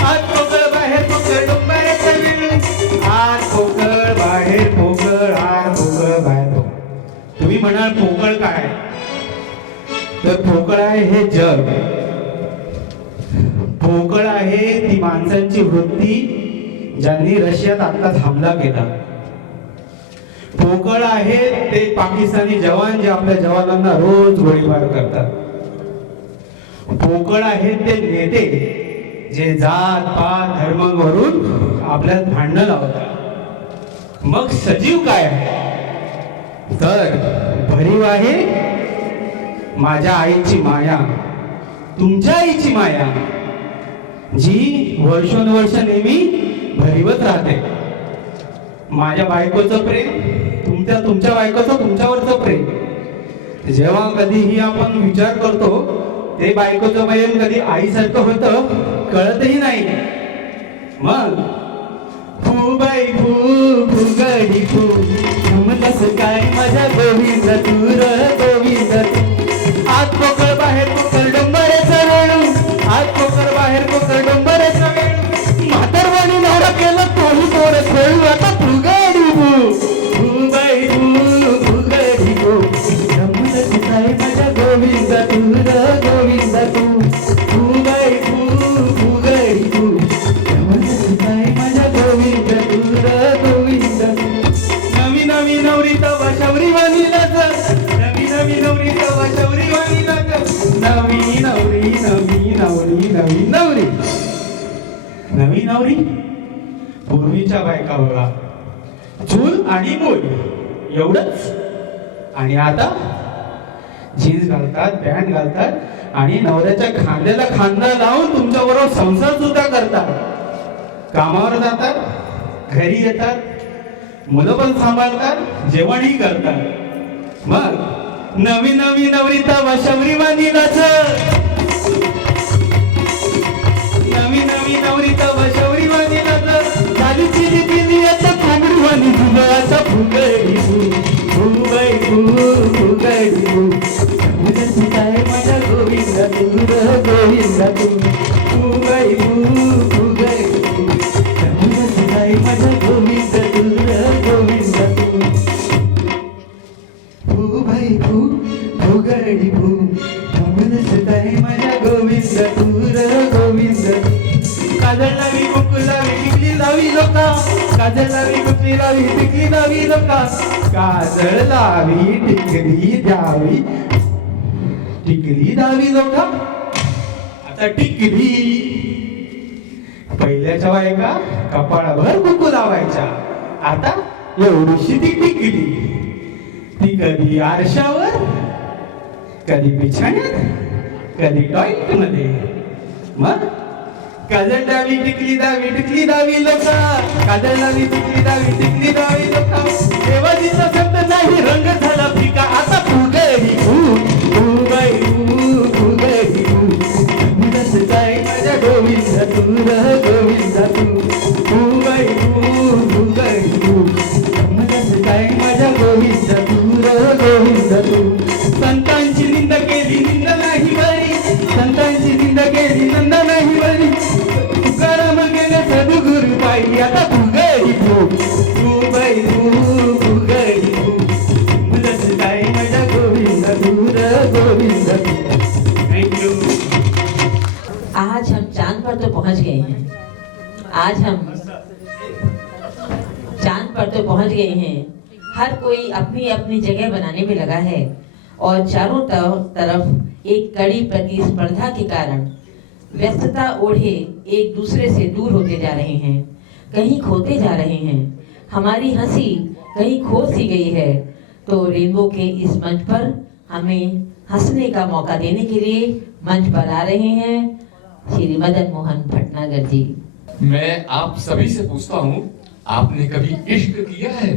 आत पोकळ बाहेर पोकळ डोंबराचा वेळू, आत पोकळ बाहेर पोकळ, आत पोकळ बाहेर पोकळ। तुम्ही म्हणाल पोकळ काय, तर पोकळ आहे हे जग, पोकळ आहे ती माणसांची वृत्ती ज्यांनी रशियात आता हमला केला, पोकळ आहे ते पाकिस्तानी जवान जे आपल्या जवानांना रोज गोळीबार करतात, पोकळ आहे ते नेते जे जात पात धर्मावरून आपल्यात भांडणं लावतात। मग सजीव काय आहे, तर भरीव आहे माझ्या आईची माया, तुमच्या आईची माया, जी वर्षोनवर्ष नेहमी भरीवत राहते। माझ्या बायकोचं प्रेम, तुमच्या बायकोचं तुमच्यावरचं प्रेम, जेव्हा कधीही आपण विचार करतो ते बायकोचं प्रेम कधी आईसारखं होतं कळतही नाही। मग फूबाई फूगडी फू धम्मदस काय माझ्या गोविंद तुर गोविंद। आत पोकळ बाहेर पोकळ डोंबराचा वेळू, आत पोकळ बाहेर पोकळ डोंबराचा वेळू, म्हातारवाणी नवरा केलं तोही तोड खेळू आता फुगडी फू। फूबाई फूगडी फू धम्मदस काय माझ्या गोविंद तुर गोविंद तू। फूबाई फूगडी फू धम्मदस काय माझ्या गोविंद तुर गोविंद। नवी नवी नवरी तवा शौरी वाणीला जर, नवी नवी नवरी तवा शौरी वाणीला जर, नवी नवरी नवी नवरी नवी नवरी नवी नवरी। पूर्वीच्या बायका बघा, चूल आणि मूल एवढंच, आणि आता जीन्स घालतात, पॅन्ट घालतात आणि नवऱ्याच्या खांद्याला खांदा लावून तुमच्याबरोबर संसार सुद्धा करतात, कामावर जातात, घरी येतात, मुलं पण सांभाळतात, जेवणही करतात। मग नवी नवी नवरी तवा शौरी वाणीला जर, नवी नवी नवरी तवा शौरी वाणीला जर, झाली चिली पिली आता कोंबडी वाणी तुला आता फुगडी फू। फूबाई फूगडी फू धम्मदस काय माझ्या गोविंद तुर गोविंद तू। फूबाई फूगडी फू धम्मदस काय माझ्या गोविंद तुर गोविंद तू। फूबाई फूगडी फू धम्मदस काय माझ्या गोविंद तुर गोविंद। काजळ लावी कुंकू लावी टिकली लावी लोका, काजळ लावी कुंकली लावी टिकली लावी लोका, काजळ लावी टिकली द्यावी, टिकली द्यावी लोका। आता टिकली, पहिल्याच्या बायका कपाळावर कुंकू लावायच्या, आता एवढीशी ती टिकली, ती कधी आरशावर, कधी बिछाण्यात, कधी टॉयलेट मध्ये। मग काजळ लावी टिकली दावी लोका, काजळ लावी टिकली दावी लोका, देवाजीचा शब्द नाही रंग झाला फिका, आता फुगडी फू। फूबाई फूगडी फू धम्मदस काय माझ्या गोविंद तुर गोविंद तू। फूबाई फूगडी फू धम्मदस काय माझ्या गोविंद तुर गोविंद तू। पर तो पहुंच गए हैं। हर कोई अपनी अपनी जगह बनाने में लगा है और चारों तरफ एक कड़ी प्रतिस्पर्धा के कारण व्यस्तता ओढ़े एक दूसरे से दूर होते जा रहे हैं, कहीं खोते जा रहे हैं। हमारी हंसी कहीं खो सी गई है। तो रेनबो के इस मंच पर हमें हंसने का मौका देने के लिए मंच पर आ रहे हैं श्री मदन मोहन भटनागर जी। मैं आप सभी से पूछता हूँ, आपने कभी इश्क किया है?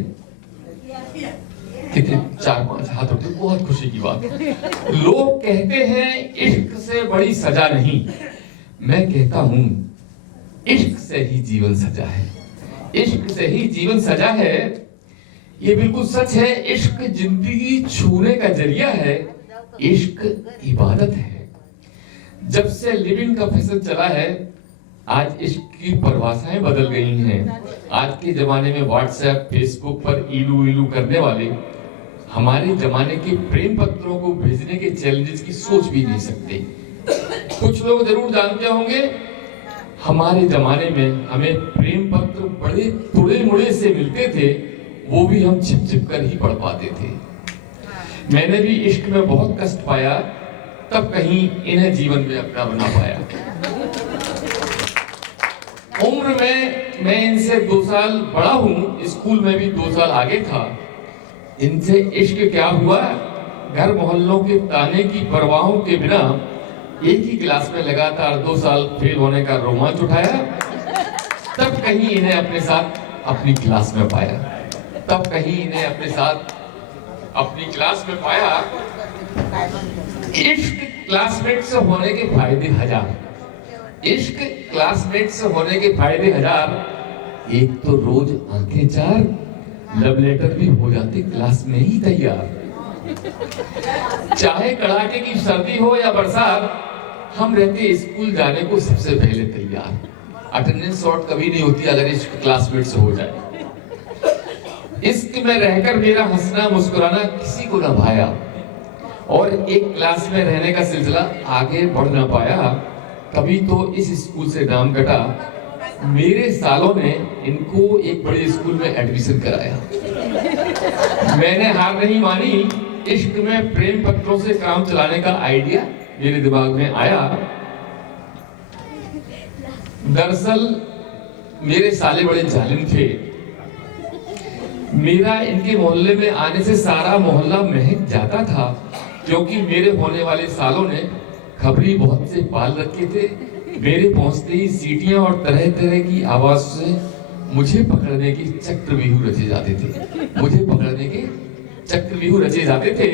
कितने 4-5 हाथ उठे, बहुत खुशी की बात। लोग कहते हैं इश्क से बड़ी सजा नहीं, मैं कहता हूँ इश्क से ही जीवन सजा है। इश्क से ही जीवन सजा है, ये बिल्कुल सच है। इश्क जिंदगी छूने का जरिया है, इश्क इबादत है। जब से लिविंग का फैशन चला है, आज इश्क की परिभाषाएं बदल गई हैं। आज के जमाने में व्हाट्सएप, फेसबुक पर इलू इलू करने वाले हमारे जमाने के प्रेम पत्रों को भेजने के चैलेंजेस की सोच भी नहीं सकते। कुछ लोग जरूर जानते होंगे, हमारे जमाने में हमें प्रेम पत्र बड़े तुड़े मुड़े से मिलते थे, वो भी हम छिप छिप कर ही पढ़ पाते थे। मैंने भी इश्क में बहुत कष्ट पाया, तब कहीं इन्हें जीवन में अपना बना पाया। उम्र में मैं इनसे 2 साल बड़ा हूँ, स्कूल में भी 2 साल आगे था। इनसे इश्क क्या हुआ, घर मोहल्लों के ताने की परवाहों के बिना एक ही क्लास में लगातार 2 साल फेल होने का रोमांच उठाया। तब कहीं इन्हें अपने साथ अपनी क्लास में पाया, तब कहीं इन्हें अपने साथ अपनी क्लास में पाया। इश्क क्लासमेट से होने के फायदे हजार, इश्क क्लासमेट से होने के फायदे हजार। एक तो रोज आंखें चार, लव लेटर भी हो जाते क्लास में ही तैयार। चाहे कड़ाके की सर्दी हो या बरसात, हम रहते स्कूल जाने को सबसे पहले तैयार। अटेंडेंस शॉर्ट कभी नहीं होती अगर इश्क क्लासमेट से हो जाए। इश्क में रहकर मेरा हंसना मुस्कुराना किसी को ना भाया, और एक क्लास में रहने का सिलसिला आगे बढ़ ना पाया। कभी तो इस स्कूल से नाम कटा, मेरे सालों ने इनको एक बड़े स्कूल में एडमिशन कराया। मैंने हार नहीं मानी, इश्क में प्रेम पत्रों से काम चलाने का आइडिया मेरे दिमाग में आया। दरअसल मेरे साले बड़े जालिम थे। मेरा इनके मोहल्ले में आने से सारा मोहल्ला महक जाता था, क्योंकि मेरे होने वाले सालों ने खबरी बहुत से पाल रखे थे। मेरे पहुंचते ही सीटियां और तरह तरह की आवाज से मुझे पकड़ने के चक्रव्यूह रचे जाते थे, मुझे पकड़ने के चक्रव्यूह रचे जाते थे।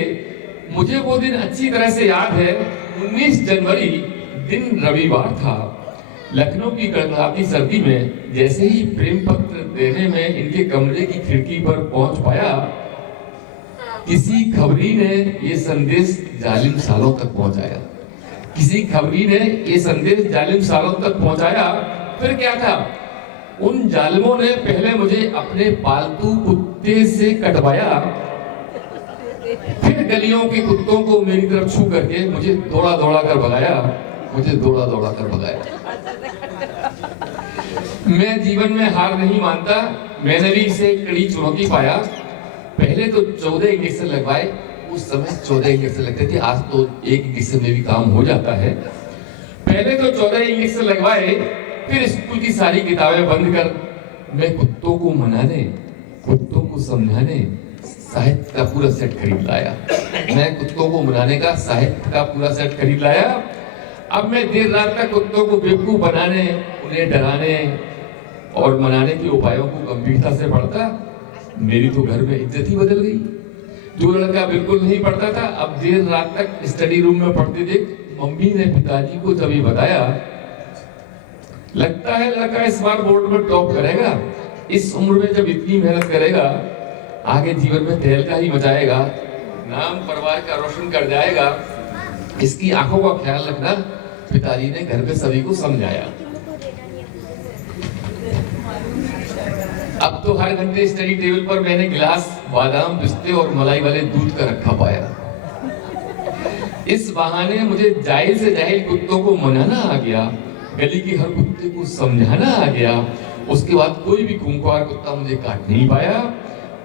मुझे वो दिन अच्छी तरह से याद है। 19 जनवरी दिन रविवार था। लखनऊ की कड़कड़ाती सर्दी में जैसे ही प्रेम पत्र देने में इनके कमरे की खिड़की पर पहुंच पाया, किसी खबरी ने ये संदेश जालिम सालों तक पहुंचाया। किसी खबरी ने ये संदेश जालिम सालों तक पहुंचाया। फिर क्या था, उन जालिमों ने पहले मुझे अपने पालतू कुत्ते से कटवाया, फिर गलियों के कुत्तों को मेरी तरफ छू करके मुझे दौड़ा दौड़ा कर भगाया, मुझे दौड़ा दौड़ा कर भगाया। मैं जीवन में हार नहीं मानता, मैंने भी इसे कड़ी चुनौती पाया। पहले तो 14 इंजेक्शन लगवाए, उस समय 14 इंजेक्शन लगते थे, आज तो 1 इंजेक्शन में भी काम हो जाता है। पहले तो 14 इंजेक्शन लगवाए, फिर स्कूल की सारी किताबें बंद कर मैं कुत्तों को मनाने, कुत्तों को समझाने साहित्य का पूरा सेट खरीद लाया। मैं कुत्तों को मनाने का साहित्य का पूरा सेट खरीद लाया। अब मैं देर रात तक कुत्तों को बेवकूफ बनाने, उन्हें डराने और मनाने के उपायों को गंभीरता से पढ़ता। मेरी तो घर में इज्जत ही बदल गई। जो लड़का बिल्कुल नहीं पढ़ता था, अब देर रात तक स्टडी रूम में पढ़ते देख मम्मी ने पिताजी को तभी बताया, लगता है लड़का इस बार बोर्ड में टॉप करेगा। इस उम्र में जब इतनी मेहनत करेगा, आगे जीवन में तहलका ही मचाएगा, नाम परिवार का रोशन कर जाएगा। इसकी आंखों का ख्याल रखना, पिताजी ने घर में सभी को समझाया। अब तो हर घंटे स्टडी टेबल पर मैंने गिलास बादाम, पिस्ते और मलाई वाले दूध का रखा पाया। इस बहाने मुझे जाहिल से जाहिल कुत्तों को मनाना आ गया, गली के हर कुत्ते को समझाना आ गया। उसके बाद कोई भी खूंखार कुत्ता मुझे काट नहीं पाया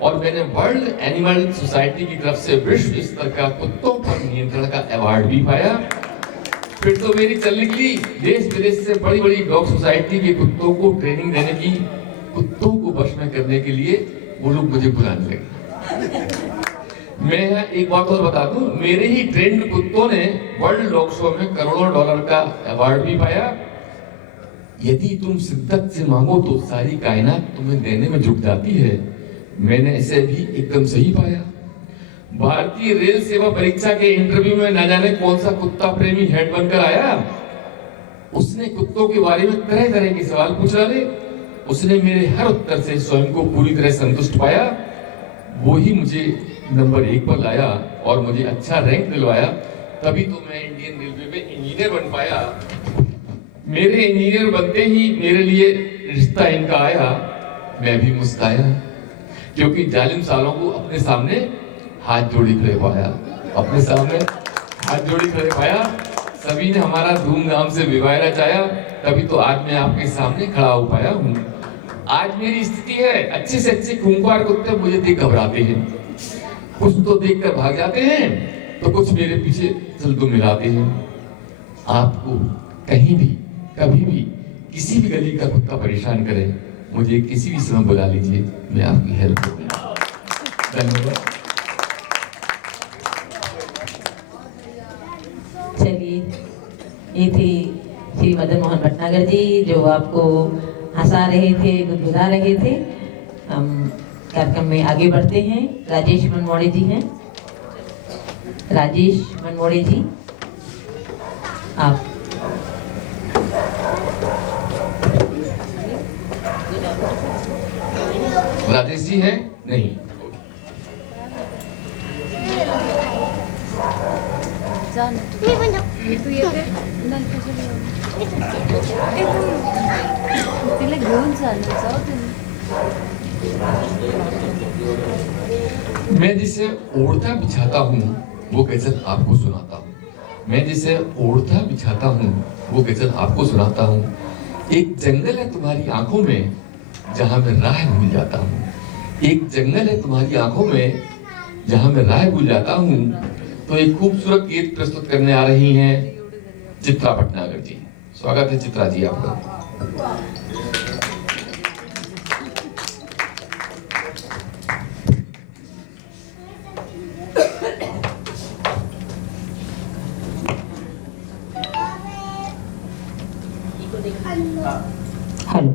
और मैंने वर्ल्ड एनिमल सोसाइटी की तरफ से विश्व स्तर का कुत्तों पर नियंत्रण का अवार्ड भी पाया। फिर तो मेरी चल निकली देश विदेश से बड़ी बड़ी डॉग सोसाइटी के कुत्तों को ट्रेनिंग देने की, कुत्तों को वश में करने के लिए वो लोग मुझे बुलाने लगे। मैं एक बात और बता दूं, मेरे ही ट्रेंड कुत्तों ने वर्ल्ड डॉग शो में करोड़ों डॉलर का अवार्ड भी पाया। यदि तुम शिद्दत से मांगो तो सारी कायनात तुम्हें देने में झुक जाती है। मैंने इसे भी एकदम सही पाया। भारतीय रेल सेवा परीक्षा के इंटरव्यू में न जाने कौन सा कुत्ता प्रेमी हेड बनकर आया। उसने कुत्तों के बारे में तरह तरह के सवाल पूछ डाले। उसने मेरे हर उत्तर से स्वयं को पूरी तरह संतुष्ट पाया। वो ही मुझे नंबर 1 पर लाया और मुझे अच्छा रैंक दिलवाया। तभी तो मैं इंडियन रेलवे में इंजीनियर बन पाया। मेरे इंजीनियर बनते ही मेरे लिए रिश्ता इनका आया। मैं भी मुस्काया क्योंकि जालिम सालों को अपने सामने हाथ जोड़ी खड़े पाया, अपने सामने हाथ जोड़ी खड़े पाया। सभी ने हमारा धूमधाम से विवाह रचाया। तभी तो आज मैं आपके सामने खड़ा हो पाया हूँ। आज मेरी स्थिति है, अच्छे से अच्छे खूंखार कुत्ते मुझे देख घबराते हैं, कुछ तो देखकर भाग जाते हैं तो कुछ मेरे पीछे चल तो मिलाते हैं। आपको कहीं भी कभी भी किसी भी गली का कुत्ता परेशान करे, मुझे किसी भी समय बुला लीजिए, मैं आपकी हेल्प करूंगा। धन्यवाद। चलिए, ये थे श्री मदन मोहन भटनागर जी जो आपको हंसा रहे थे, गुदगुदा रहे थे। हम कार्यक्रम में आगे बढ़ते हैं। राजेश मनमोड़े जी हैं। राजेश मनमोड़े जी, आप राजेश जी हैं? नहीं, तिला घेऊन चालू जाऊ तुम्ही। मैं जिसे ओढ़ता बिछाता हूँ वो गजल आपको सुनाता हूँ। मैं जिसे ओढ़ता बिछाता हूँ वो गजल आपको सुनाता हूँ। एक जंगल है तुम्हारी आंखों में जहाँ मैं राह भूल जाता हूँ। एक जंगल है तुम्हारी आंखों में जहाँ मैं राह भूल जाता हूँ। तो एक खूबसूरत गीत प्रस्तुत करने आ रही हैं चित्रा भटनागर जी। स्वागत है चित्रा जी आपका। हेलो।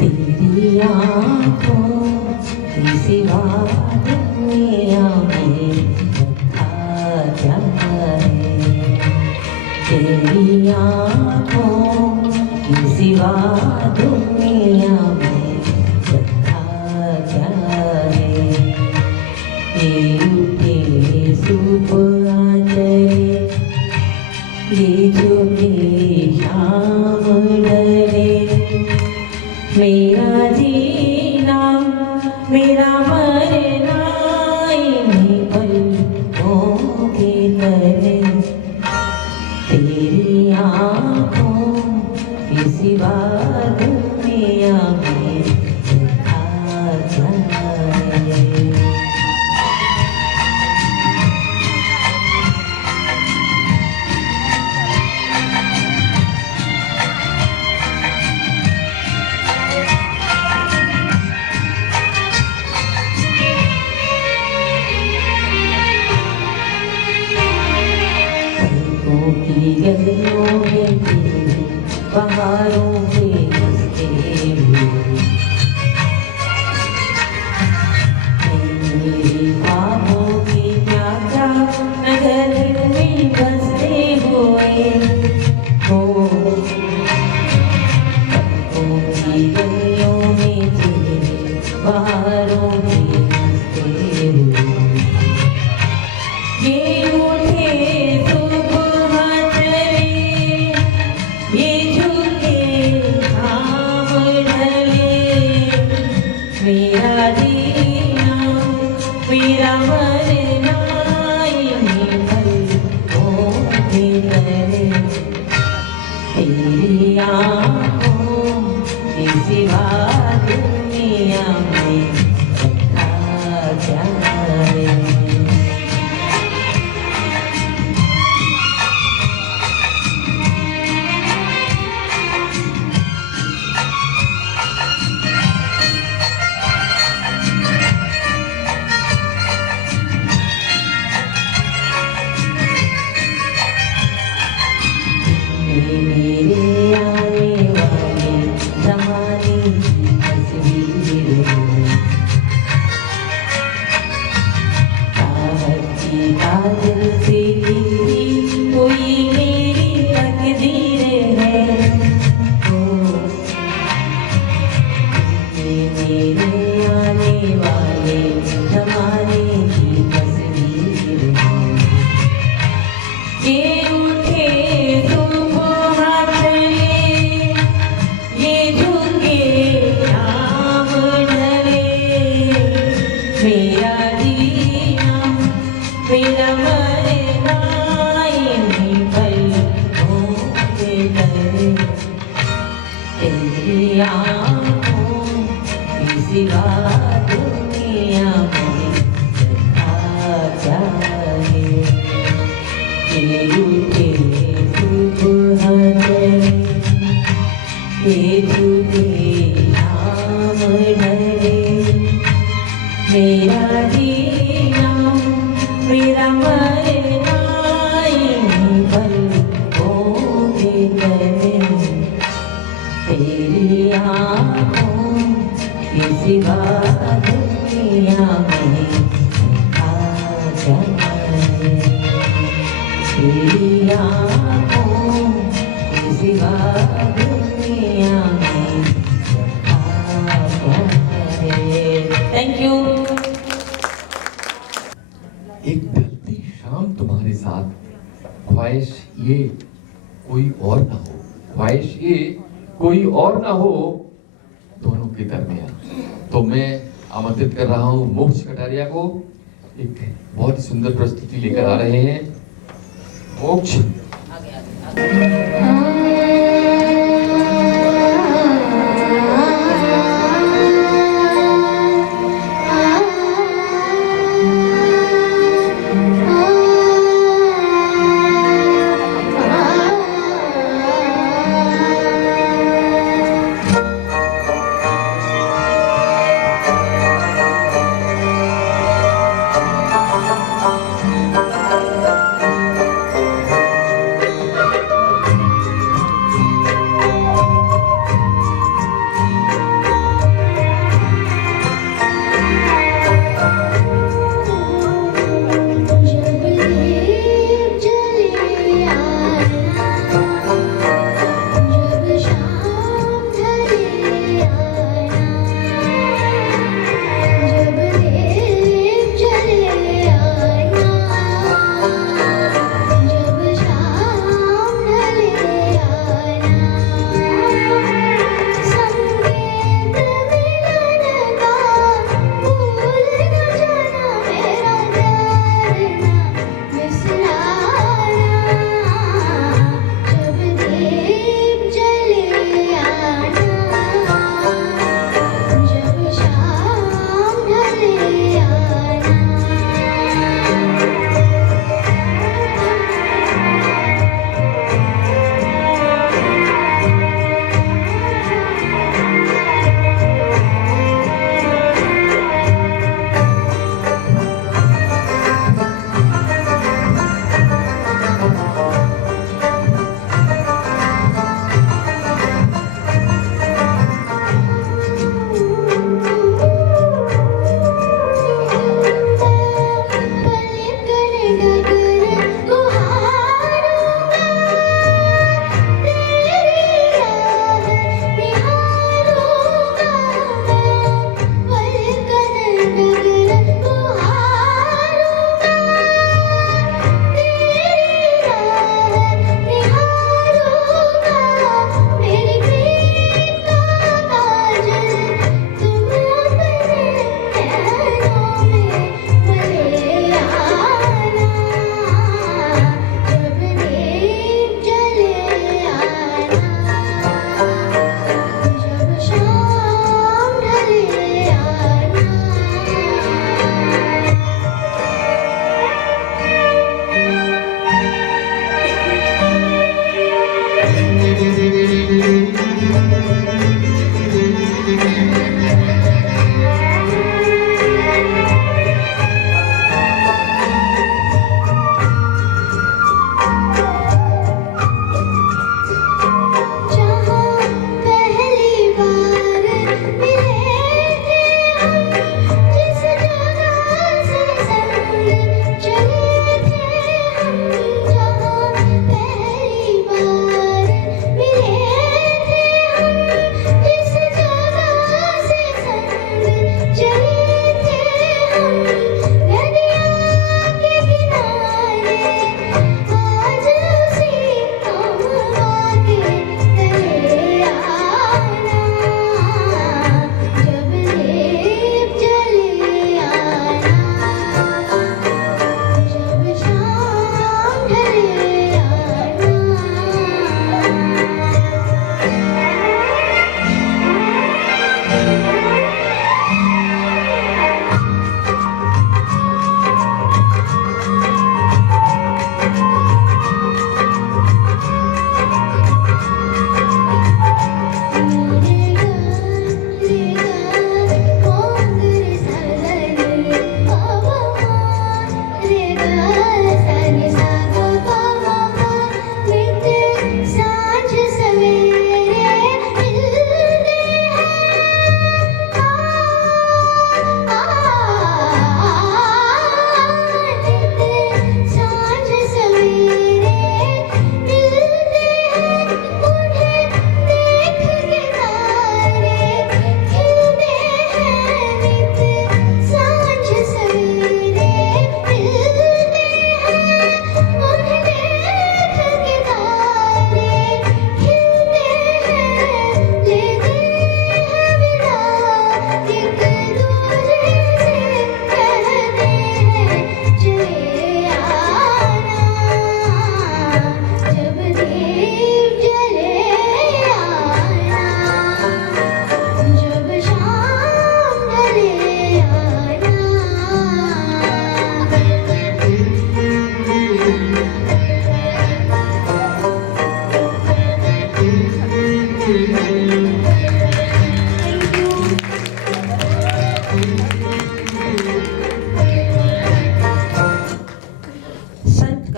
तेरी आँखों की सिवा दुनिया में रखा क्या है। तेरी आँखों की सिवा दुनिया में रखा क्या है। ये उठे सुबह चले, ये झुके शाम डरे। मेरा जीना मेरा मरना इन्हीं पलकों के तले। तेरी आँखों की सिवा दुनिया में रखा जाए। की गलियों में तेरे बहारों के रस्ते में मेरे ख्वाबों की क्या क्या नगर में बसते हुए हो। पलकों की गलियों में तेरे बहारों के रस्ते हुए। ये उठे सुबह चले, ये झुके मेरा मरना यहीं पलकों के तले, तेरी आँखों के सिवा दुनिया में रखा क्या है। मेरे आने वाले ज़माने की तस्वीर है, चाहत की काजल से ली कोई मेरी तकदीर है। ओ, ये मेरे आने वाले ज़माने की तस्वीर है। ये उठे सुबह चले, ये झुके शाम ढले, मेरा जीना मेरा मरना यहीं पलकों के तले, तेरी आँखों की सिवा दुनिया में रखा क्या है। ये उठे सुबह चले, ये झुके शाम ढले, मेरा जीना मेरा मरना यहीं पलकों के तले, तेरी आँखों के सिवा दुनिया में रखा क्या है। तेरी आँखों के सिवा दुनिया में रखा क्या है। Thank you. एक ढलती शाम तुम्हारे साथ, ख्वाहिश ये कोई और ना हो, ख्वाहिश ये कोई और ना हो, दोनों के दरमियान। तो मैं आमंत्रित कर रहा हूँ मोक्ष कटारिया को, एक बहुत ही सुंदर प्रस्तुति लेकर आ रहे हैं। मोक्ष।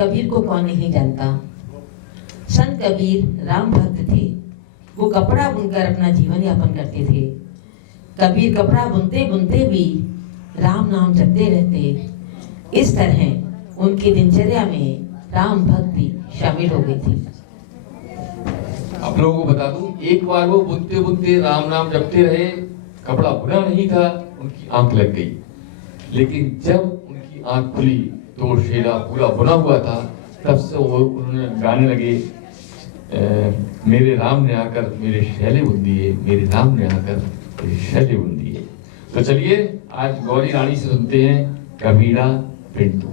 कबीर को कौन नहीं जानता। संत कबीर राम भक्त थे। वो कपड़ा बुनकर अपना जीवन यापन करते थे। कबीर कपड़ा बुनते बुनते भी राम नाम जपते रहते। इस तरह उनकी दिनचर्या में राम भक्ति शामिल हो गई थी। आप लोगों को बता दूं, एक बार वो बुनते बुनते राम नाम जपते रहे, कपड़ा बुना नहीं था, उनकी आंख लग गई। लेकिन जब उनकी आंख खुली तो वो शेला पूरा बुना हुआ था। तब से वो उन्होंने गाने लगे, मेरे राम ने आकर मेरे शैले बुन दिए, मेरे राम ने आकर मेरे शैले बुन दिए। तो चलिए आज गौरी रानी से सुनते हैं कबीरा पिंटू।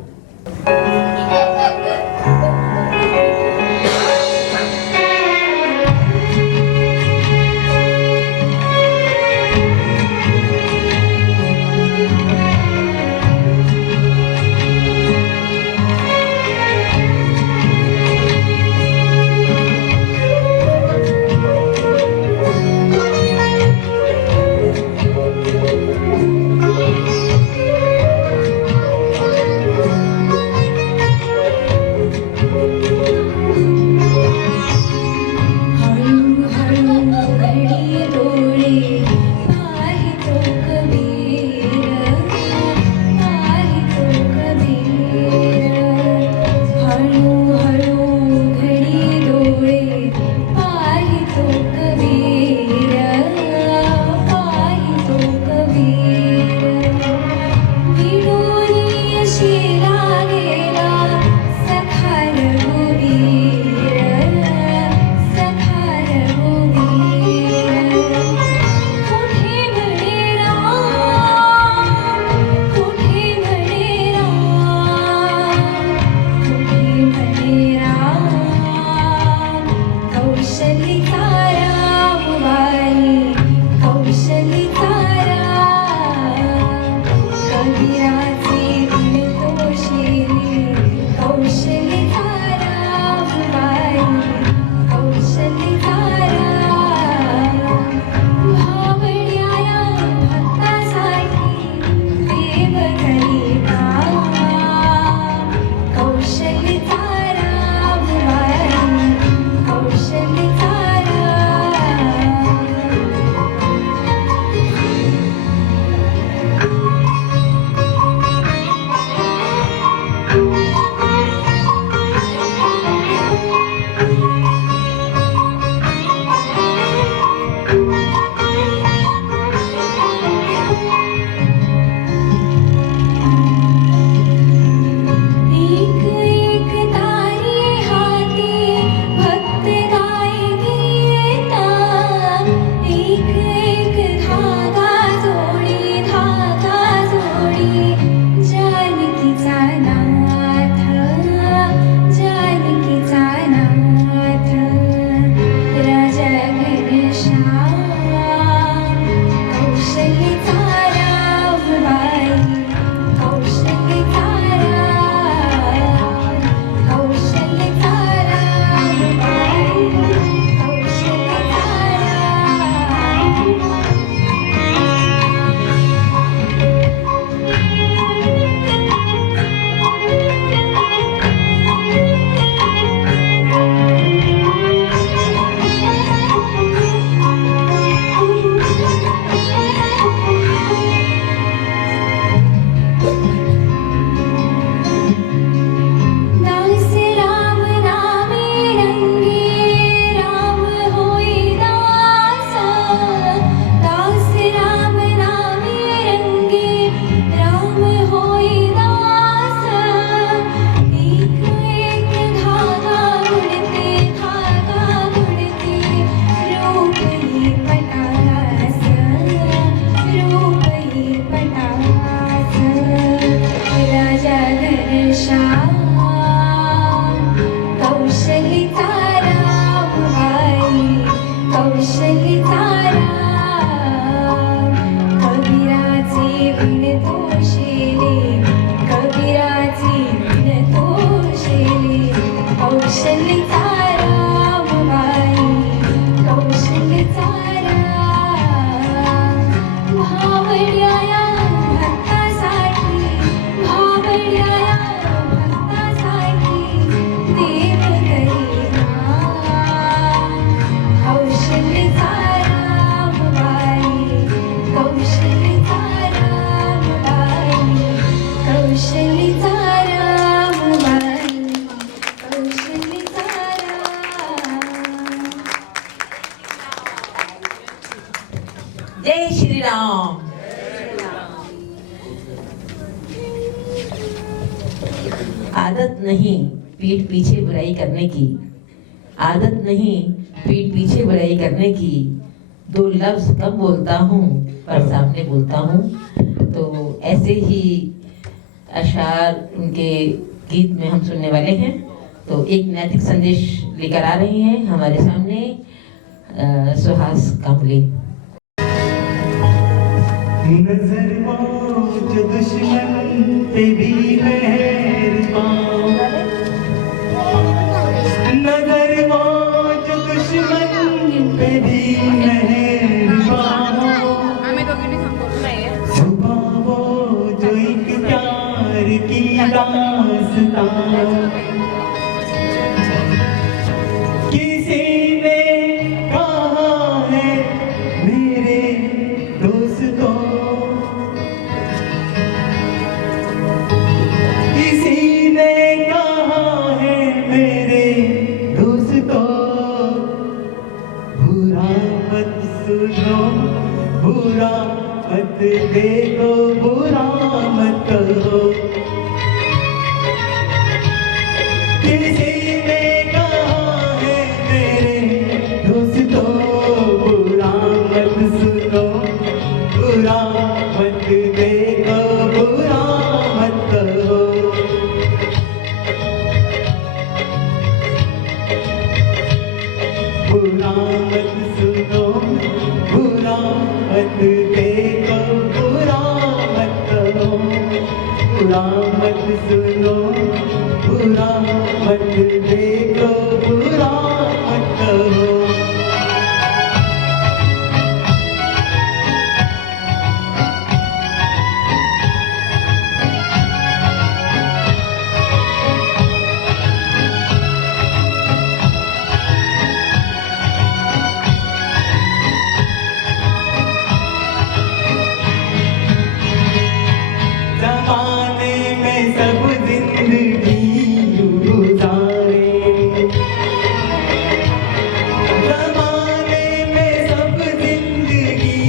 आदत नहीं पीठ पीछे बुराई करने की, आदत नहीं पीठ पीछे बुराई करने की, दो लफ्ज कम बोलता हूँ पर सामने बोलता हूँ। तो ऐसे ही अशार उनके गीत में हम सुनने वाले हैं। तो एक नैतिक संदेश लेकर आ रही हैं हमारे सामने सुहास कांबले। नजर जो दुश्मन पे भी मेहरबान, नजर जो दुश्मन पे भी मेहरबान, सुबह वो जो एक प्यार की दास्तान, किसी ने कहा है मेरे दोस्तों, किसी ने कहा है मेरे दोस्तों, बुरा मत सुनो, बुरा मत देखो, बुरा मत कहो, किसी ने कहा है मेरे दोस्तों, बुरा मत सुनो, बुरा मत देखो, बुरा मत कहो, बुरा मत सुनो, बुरा मत देखो, बुरा मत कहो, बुरा मत सुनो, बुरा मत देखो, बुरा मत कहो। ज़माने में सब जिंदगी गुजारे, ज़माने में सब जिंदगी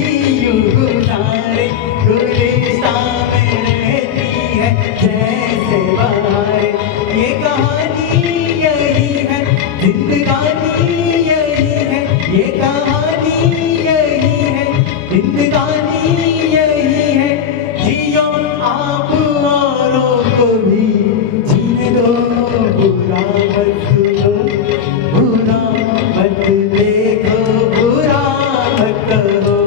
गुजारे, गुलिस्ता में रहती है जैसे बहारें, ये कहानी यही है, जिंदगानी यही है, ये कहानी यही है, जिंदगानी यही है, जियो आप औरों को भी जीने दो, बुरा मत सुनो, बुरा मत देखो, बुरा मत कहो,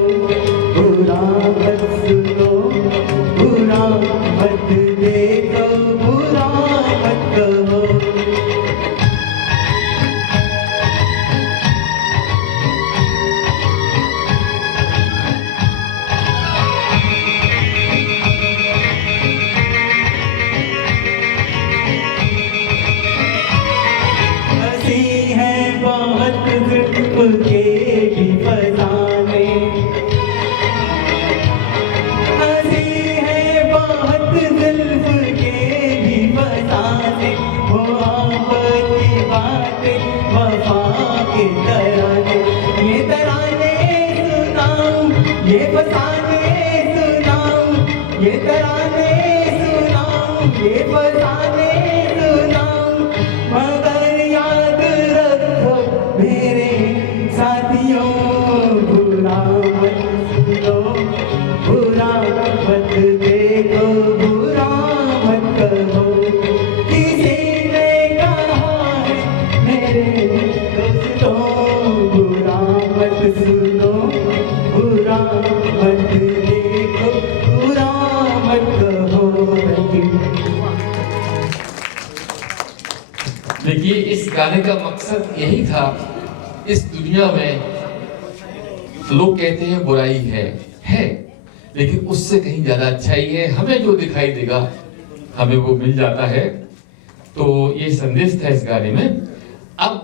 बुरा मत सुनो, बुरा मत देखो, बुरा मत कहो। हंसी है बहुत जुल्फ के भी फसाने, हंसी है बहुत जुल्फ के भी फसाने, वो आपकी बातें वफा के तराने, ये तराने सुनाऊं, ये फसाने सुनाऊं, ये तराने सुनाऊं, ये फसाने सुनाऊं, मगर याद रखो मेरे साथियों, बुरा मत सुनो, बुरा मत देखो, बुरा मत कहो, किसी ने कहा है मेरे दोस्तों, बुरा मत सुनो, बुरा मत देखो, बुरा मत कहो। देखिए, इस गाने का मकसद यही था। इस दुनिया में लोग कहते हैं बुराई है, लेकिन उससे कहीं ज्यादा अच्छाई है। हमें जो दिखाई देगा हमें वो मिल जाता है। तो ये संदेश था इस गाने में। अब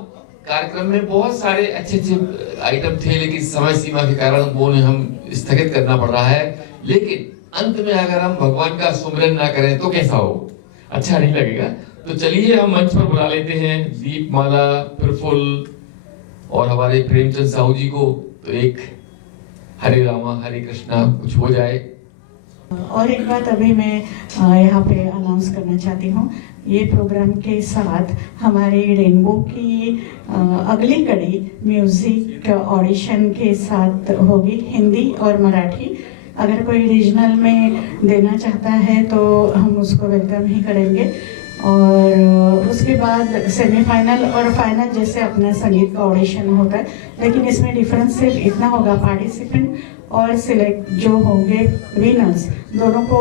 कार्यक्रम में बहुत सारे अच्छे आइटम थे, लेकिन समय सीमा के कारण वो हम स्थगित करना पड़ रहा है। लेकिन अंत में अगर हम भगवान का सुमिरन ना करें तो कैसा हो, अच्छा नहीं लगेगा। तो चलिए हम मंच पर बुला लेते हैं दीपमाला, प्रफुल्ल और हमारे प्रेमचंद साहू जी को। तो एक हरे रामा हरे कृष्णा कुछ हो जाए। और एक बात अभी मैं यहाँ पे अनाउंस करना चाहती हूँ, ये प्रोग्राम के साथ हमारी रेनबो की अगली कड़ी म्यूज़िक ऑडिशन के साथ होगी, हिंदी और मराठी। अगर कोई रीजनल में देना चाहता है तो हम उसको वेलकम ही करेंगे। और उसके बाद सेमीफाइनल और फाइनल जैसे अपना संगीत का ऑडिशन होता है, लेकिन इसमें डिफरेंस सिर्फ इतना होगा, पार्टिसिपेंट और सिलेक्ट जो होंगे विनर्स दोनों को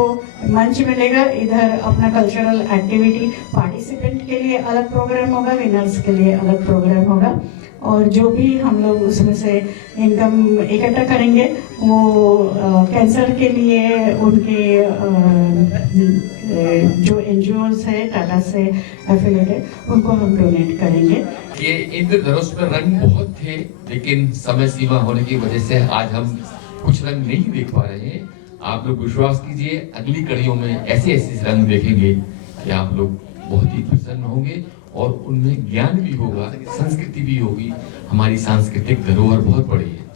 मंच मिलेगा। इधर अपना कल्चरल एक्टिविटी, पार्टिसिपेंट के लिए अलग प्रोग्राम होगा, विनर्स के लिए अलग प्रोग्राम होगा। और जो भी हम लोग उसमें से इनकम इकट्ठा करेंगे वो कैंसर के लिए उनके जो एनजीओज है टाटा से एफिलेटेड, उनको हम डोनेट करेंगे। ये इंद्रधनुष में रंग बहुत थे, लेकिन समय सीमा होने की वजह से आज हम कुछ रंग नहीं देख पा रहे हैं। आप लोग विश्वास कीजिए, अगली कड़ियों में ऐसे ऐसे रंग देखेंगे कि आप लोग बहुत ही प्रसन्न होंगे और उनमें ज्ञान भी होगा, संस्कृति भी होगी। हमारी सांस्कृतिक धरोहर बहुत बड़ी है।